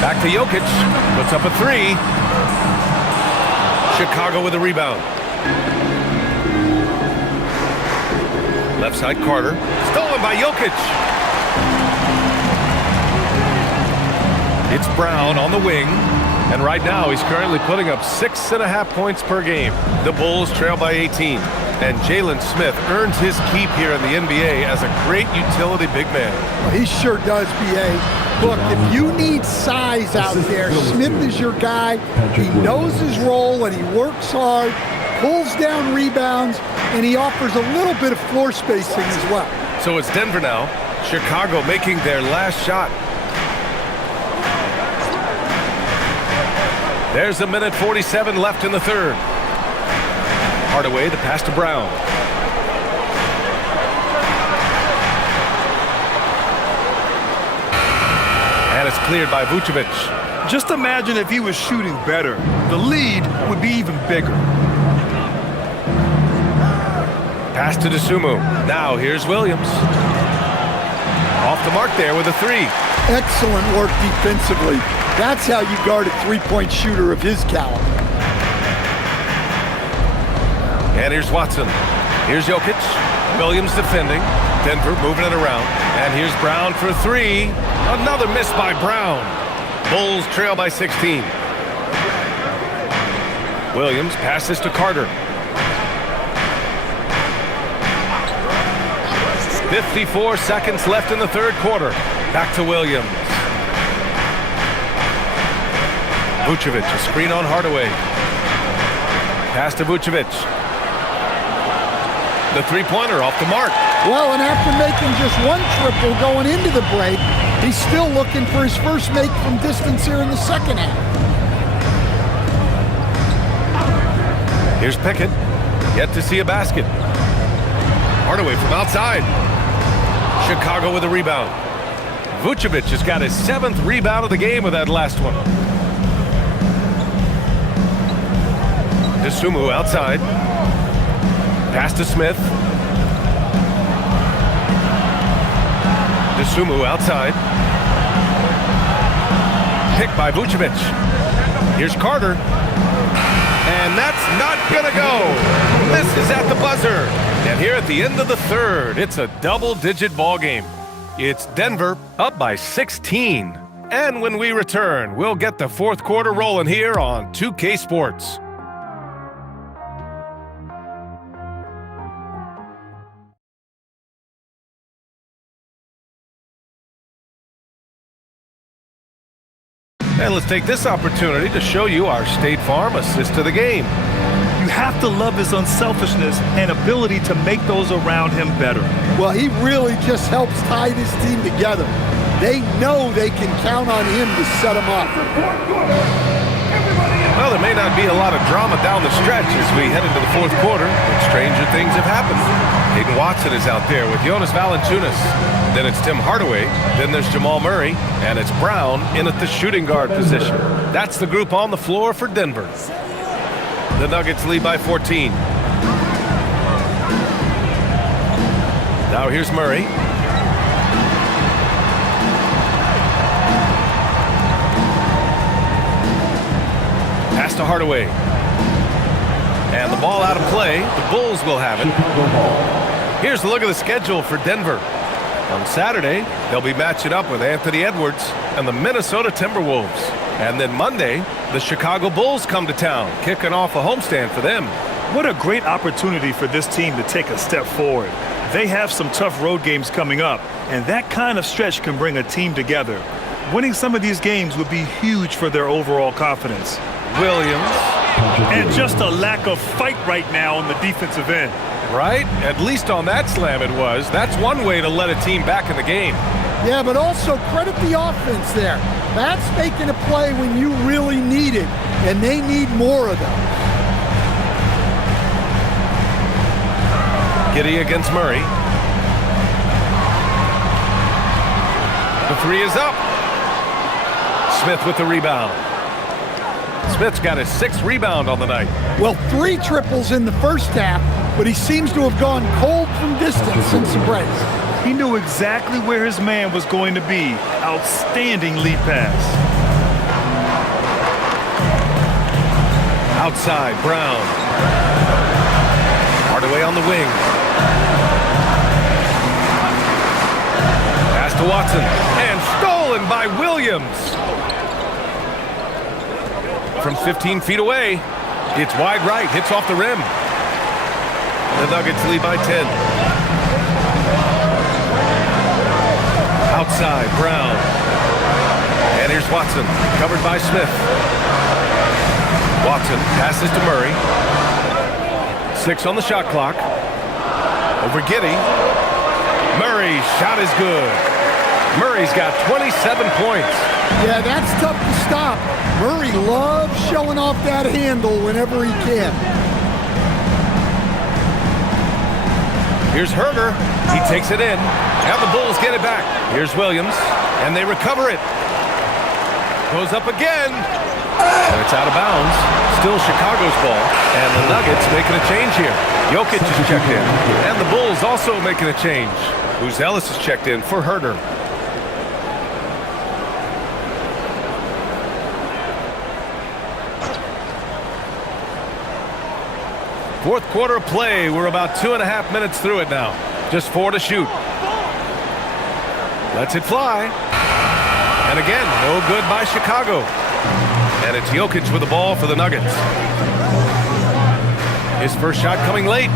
Back to Jokic. Puts up a three. Chicago with a rebound. Left side Carter. Stolen by Jokic. It's Brown on the wing. And right now, he's currently putting up 6.5 points per game. The Bulls trail by 18. And Jalen Smith earns his keep here in the NBA as a great utility big man. Well, he sure does, B.A. Look, if you need size out there, Smith is your guy. He knows his role, and he works hard, pulls down rebounds, and he offers a little bit of floor spacing as well. So it's Denver now. Chicago making their last shot. There's 1:47 left in the third. Hardaway, the pass to Brown. And it's cleared by Vucevic. Just imagine if he was shooting better. The lead would be even bigger. Pass to Dosunmu. Now here's Williams. Off the mark there with a three. Excellent work defensively. That's how you guard a three-point shooter of his caliber. And here's Watson. Here's Jokic. Williams defending. Denver moving it around. And here's Brown for three. Another miss by Brown. Bulls trail by 16. Williams passes to Carter. 54 seconds left in the third quarter. Back to Williams. Vucevic, a screen on Hardaway. Pass to Vucevic. The three-pointer off the mark. Well, and after making just one triple going into the break, he's still looking for his first make from distance here in the second half. Here's Pickett. Yet to see a basket. Hardaway from outside. Chicago with a rebound. Vucevic has got his 7th rebound of the game with that last one. Dosunmu outside. Pass to Smith. Dosunmu outside. Picked by Vucevic. Here's Carter. And that's not gonna go. Misses at the buzzer. And here at the end of the third, it's a double-digit ball game. It's Denver up by 16. And when we return, we'll get the fourth quarter rolling here on 2K Sports. And let's take this opportunity to show you our State Farm assist to the game. You have to love his unselfishness and ability to make those around him better. Well, he really just helps tie this team together. They know they can count on him to set them up. Well, there may not be a lot of drama down the stretch as we head into the fourth quarter, but stranger things have happened. Hayden Watson is out there with Jonas Valanciunas. Then it's Tim Hardaway. Then there's Jamal Murray. And it's Brown in at the shooting guard position. That's the group on the floor for Denver. The Nuggets lead by 14. Now here's Murray. Pass to Hardaway. And the ball out of play. The Bulls will have it. Here's a look at the schedule for Denver. On Saturday, they'll be matching up with Anthony Edwards and the Minnesota Timberwolves. And then Monday, the Chicago Bulls come to town, kicking off a homestand for them. What a great opportunity for this team to take a step forward. They have some tough road games coming up, and that kind of stretch can bring a team together. winning some of these games would be huge for their overall confidence. Williams. And just a lack of fight right now on the defensive end. Right? At least on that slam it was. That's one way to let a team back in the game. Yeah, but also credit the offense there. That's making a play when you really need it, and they need more of them. Giddey against Murray. The three is up. Smith with the rebound. Smith's got his 6th rebound on the night. Well, 3 triples in the first half, but he seems to have gone cold from distance since the break. He knew exactly where his man was going to be. Outstanding lead pass. Outside, Brown. Hardaway on the wing. Pass to Watson. And stolen by Williams. From 15 feet away. It's wide right. Hits off the rim. The Nuggets lead by 10. Outside, Brown. And here's Watson. Covered by Smith. Watson passes to Murray. 6 on the shot clock. Over Giddey. Murray's shot is good. Murray's got 27 points. Yeah, that's tough to stop. Murray loves showing off that handle whenever he can. Here's Herter. He takes it in. Now the Bulls get it back. Here's Williams. And they recover it. Goes up again. And it's out of bounds. Still Chicago's ball. And the Nuggets making a change here. Jokic is checked in. And the Bulls also making a change. Who's Ellis is checked in for Herter. Fourth quarter of play. We're about 2.5 minutes through it now. Just 4 to shoot. Lets it fly. And again, no good by Chicago. And it's Jokic with the ball for the Nuggets. His first shot coming late.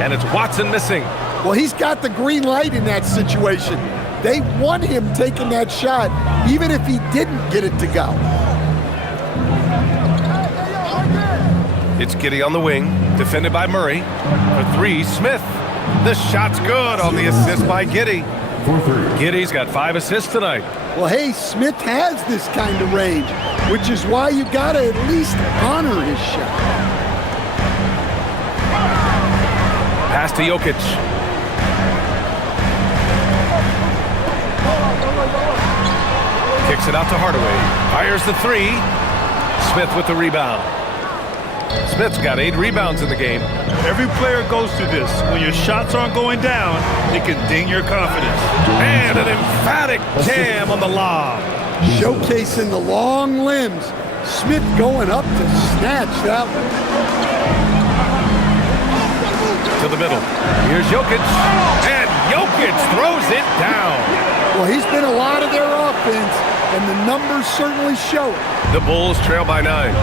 And it's Watson missing. Well, he's got the green light in that situation. They want him taking that shot, even if he didn't get it to go. It's Giddey on the wing, defended by Murray. For 3, Smith. The shot's good on the assist by Giddey. Giddey's got 5 assists tonight. Well, hey, Smith has this kind of range, which is why you got to at least honor his shot. Pass to Jokic. Kicks it out to Hardaway. Fires the 3. Smith with the rebound. Smith's got 8 rebounds in the game. Every player goes through this. When your shots aren't going down, it can ding your confidence. And an emphatic jam on the lob. Showcasing the long limbs. Smith going up to snatch that one. To the middle. Here's Jokic. And Jokic throws it down. Well, he's been a lot of their offense, and the numbers certainly show it. The Bulls trail by 9.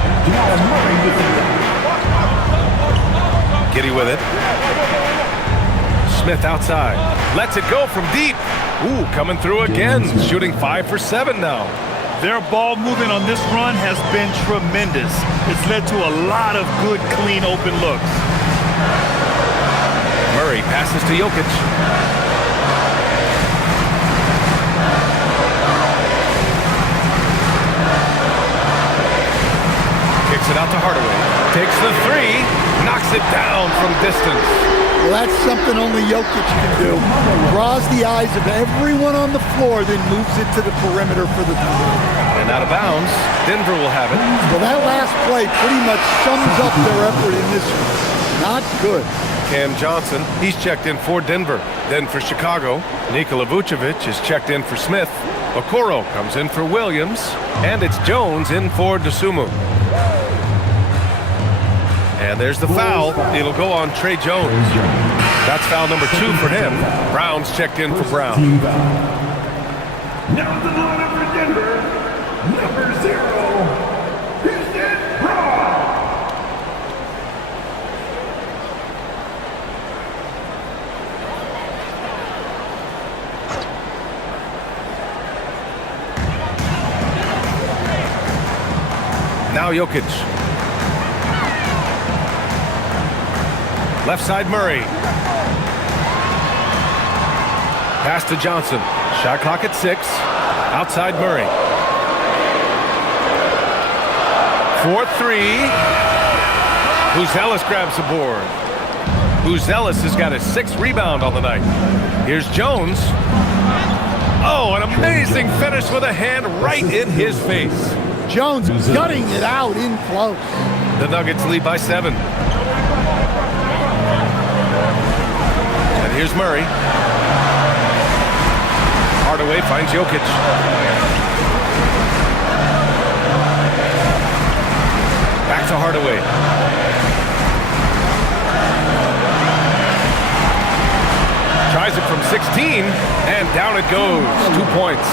Giddey with it. Smith outside. Lets it go from deep. Ooh, coming through again. Shooting 5 for 7 now. Their ball movement on this run has been tremendous. It's led to a lot of good, clean, open looks. Murray passes to Jokic. Kicks it out to Hardaway. Takes the 3. Knocks it down from distance. Well, that's something only Jokic can do. Draws the eyes of everyone on the floor, then moves it to the perimeter for the 3. And out of bounds. Denver will have it. Well, that last play pretty much sums up their effort in this one. Not good. Cam Johnson, he's checked in for Denver. Then for Chicago, Nikola Vucevic is checked in for Smith. Okoro comes in for Williams. And it's Jones in for Dosunmu. And there's the foul. It'll go on Trey Jones. That's foul number 2 for him. Brown's checked in for Brown. Now the lineup for Denver, number 0, Houston Brown. Now Jokic. Left side Murray. Pass to Johnson. Shot clock at 6. Outside Murray. 4-3. Buzelis grabs the board. Buzelis has got his 6th rebound on the night. Here's Jones. Oh, an amazing finish with a hand right in his face. Jones gutting it out in close. The Nuggets lead by 7. And here's Murray. Hardaway finds Jokic. Back to Hardaway. Tries it from 16, and down it goes. 2 points.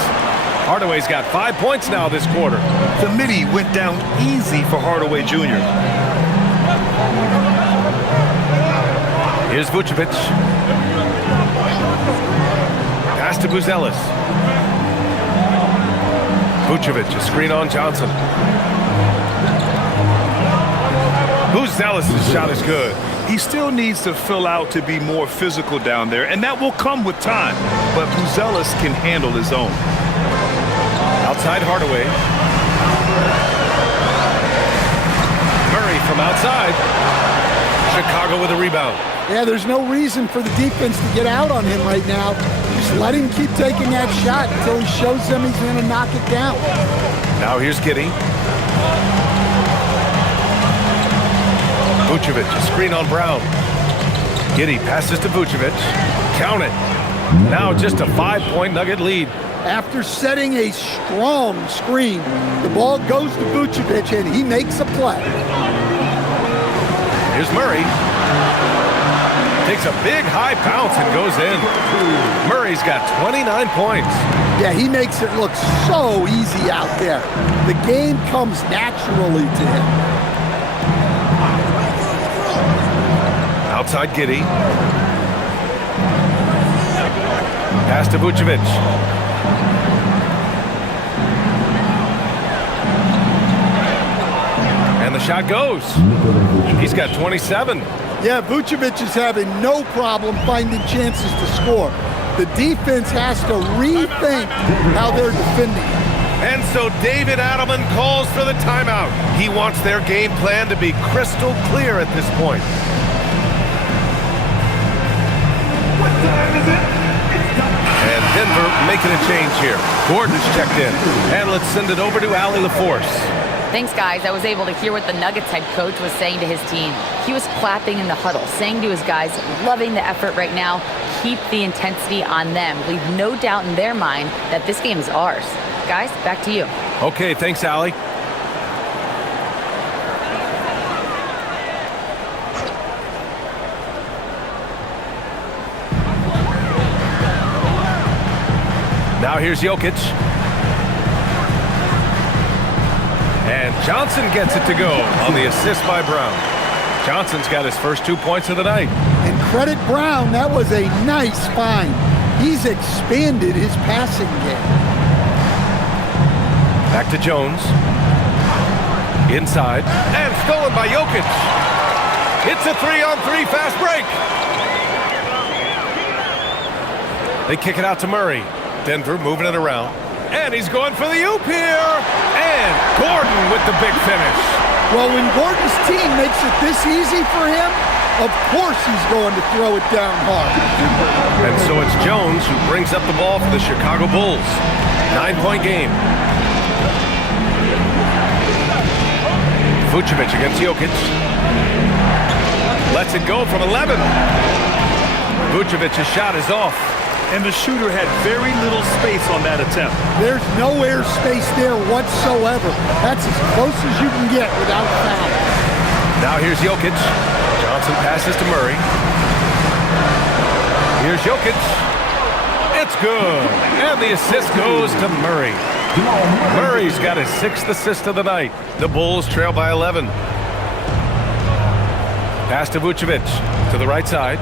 Hardaway's got 5 points now this quarter. The midi went down easy for Hardaway Jr. Here's Vucevic. Pass to Buzelis. Vucevic, a screen on Johnson. Buzelis' shot is good. He still needs to fill out to be more physical down there, and that will come with time. But Buzelis can handle his own. Outside Hardaway. Murray from outside. Chicago with a rebound. Yeah, there's no reason for the defense to get out on him right now. Just let him keep taking that shot until he shows them he's going to knock it down. Now here's Giddey. Vucevic, a screen on Brown. Giddey passes to Vucevic. Count it. Now just a 5-point Nugget lead. After setting a strong screen, the ball goes to Vucevic and he makes a play. Here's Murray. Takes a big high bounce and goes in. Murray's got 29 points. Yeah, he makes it look so easy out there. The game comes naturally to him. Outside Giddey. Pass to Vucevic. And the shot goes. He's got 27. Yeah, Vucevic is having no problem finding chances to score. The defense has to rethink how they're defending. And so David Adelman calls for the timeout. He wants their game plan to be crystal clear at this point. And Denver making a change here. Gordon's checked in. And let's send it over to Allie LaForce. Thanks, guys. I was able to hear what the Nuggets head coach was saying to his team. He was clapping in the huddle, saying to his guys, loving the effort right now. Keep the intensity on them. Leave no doubt in their mind that this game is ours. Guys, back to you. Okay, thanks, Allie. Now here's Jokic. And Johnson gets it to go on the assist by Brown. Johnson's got his first 2 points of the night. And credit Brown, that was a nice find. He's expanded his passing game. Back to Jones. Inside. And stolen by Jokic. It's a 3-on-3 fast break. They kick it out to Murray. Denver moving it around. And he's going for the oop here. And Gordon with the big finish. Well, when Gordon's team makes it this easy for him, of course he's going to throw it down hard. And so it's Jones who brings up the ball for the Chicago Bulls. 9-point game. Vucevic against Jokic. Lets it go from 11. Vucevic's shot is off. And the shooter had very little space on that attempt. There's no air space there whatsoever. That's as close as you can get without foul. Now here's Jokic. Johnson passes to Murray. Here's Jokic. It's good. And the assist goes to Murray. Murray's got his 6th assist of the night. The Bulls trail by 11. Pass to Vucevic to the right side.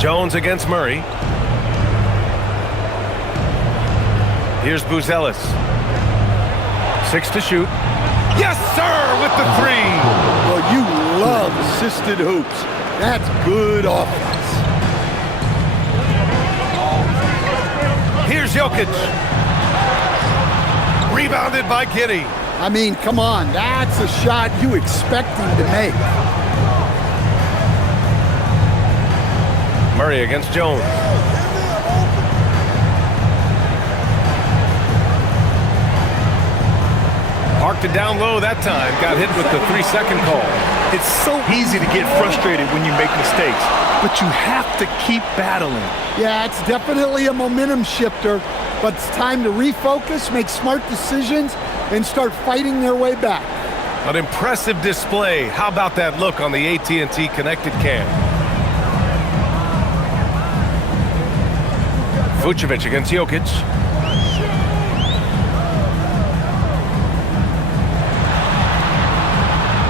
Jones against Murray. Here's Buzelis. 6 to shoot. Yes, sir, with the 3. Well, you love assisted hoops. That's good offense. Here's Jokic. Rebounded by Giddey. I mean, come on, that's a shot you expect him to make. Murray against Jones. Parked it down low that time. Got hit with the 3-second call. It's so easy to get frustrated when you make mistakes, but you have to keep battling. Yeah, it's definitely a momentum shifter, but it's time to refocus, make smart decisions, and start fighting their way back. An impressive display. How about that look on the AT&T connected cam? Vucevic against Jokic.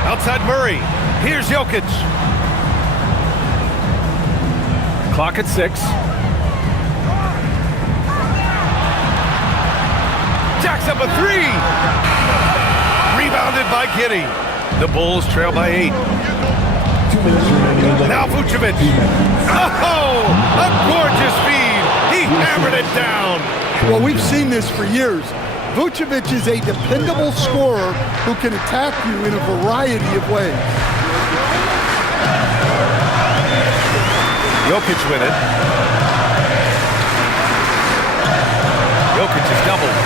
Outside Murray. Here's Jokic. Clock at 6. Jacks up a 3. Rebounded by Giddey. The Bulls trail by 8. Now Vucevic. Oh, a gorgeous feed. He hammered it down. Well, we've seen this for years. Vucevic is a dependable scorer who can attack you in a variety of ways. Jokic with it. Jokic is doubled.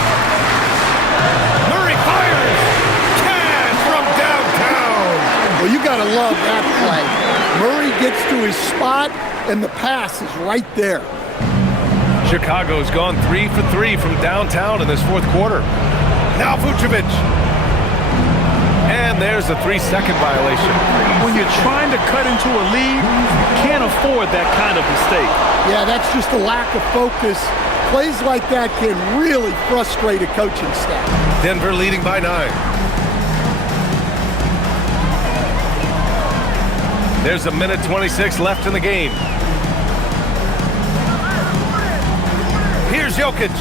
Murray fires! Cash from downtown! Well, you gotta love that play. Murray gets to his spot, and the pass is right there. Chicago's gone 3 for 3 from downtown in this fourth quarter. Now Vucevic. And there's a 3-second violation. When you're trying to cut into a lead, you can't afford that kind of mistake. Yeah, that's just a lack of focus. Plays like that can really frustrate a coaching staff. Denver leading by 9. There's a minute 26 left in the game. Here's Jokic.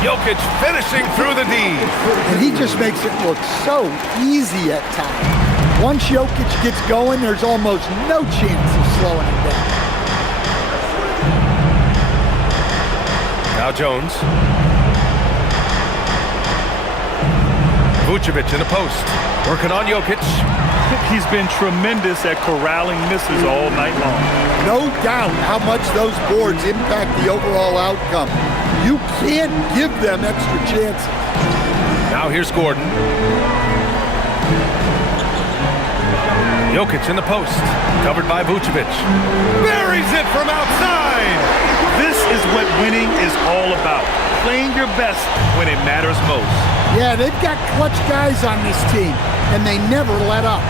Jokic finishing through the D. And he just makes it look so easy at times. Once Jokic gets going, there's almost no chance of slowing him down. Now Jones. Vucevic in the post. Working on Jokic. He's been tremendous at corralling misses all night long. No doubt how much those boards impact the overall outcome. You can't give them extra chances. Now here's Gordon. Jokic in the post. Covered by Vucevic. Buries it from outside. This is what winning is all about. Playing your best when it matters most. Yeah, they've got clutch guys on this team, and they never let up.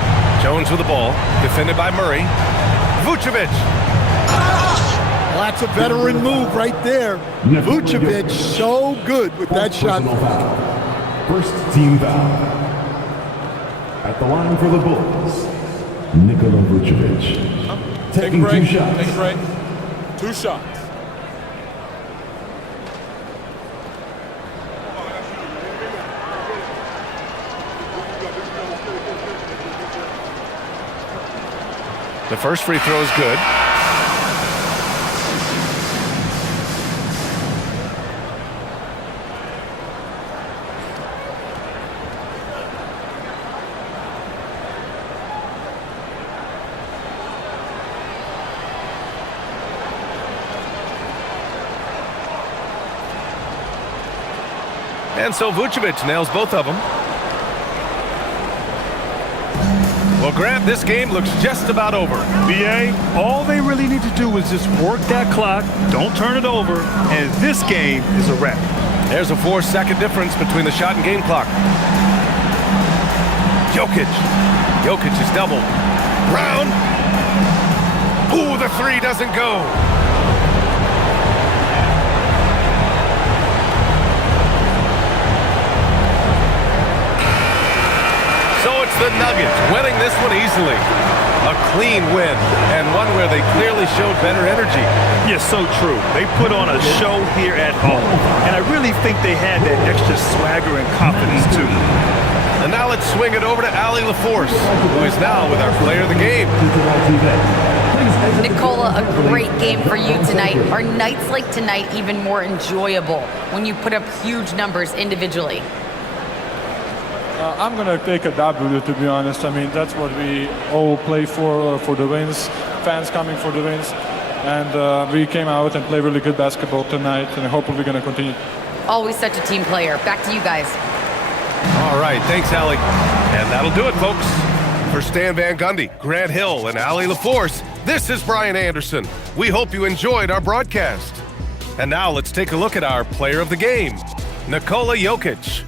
Jones with the ball. Defended by Murray. Vucevic. Well, that's a veteran move right there. Vucevic so good with that shot. First team foul. At the line for the Bulls, Nikola Vucevic. Taking 2 shots. Take a break. 2 shots. The first free throw is good. And so Vucevic nails both of them. Well, Grant, this game looks just about over. BA, all they really need to do is just work that clock, don't turn it over, and this game is a wrap. There's a 4-second difference between the shot and game clock. Jokic. Jokic is doubled. Brown. Ooh, the 3 doesn't go. So it's the Nuggets winning this one easily. A clean win, and one where they clearly showed better energy. Yeah, so true. They put on a show here at home, and I really think they had that extra swagger and confidence, too. And now let's swing it over to Allie LaForce, who is now with our player of the game. Nicola, a great game for you tonight. Are nights like tonight even more enjoyable when you put up huge numbers individually? I'm going to take a W, to be honest. I mean, that's what we all play for the wins, fans coming for the wins. And we came out and played really good basketball tonight, and hopefully we're going to continue. Always such a team player. Back to you guys. All right, thanks, Allie. And that'll do it, folks. For Stan Van Gundy, Grant Hill, and Allie LaForce, this is Brian Anderson. We hope you enjoyed our broadcast. And now let's take a look at our player of the game, Nikola Jokic.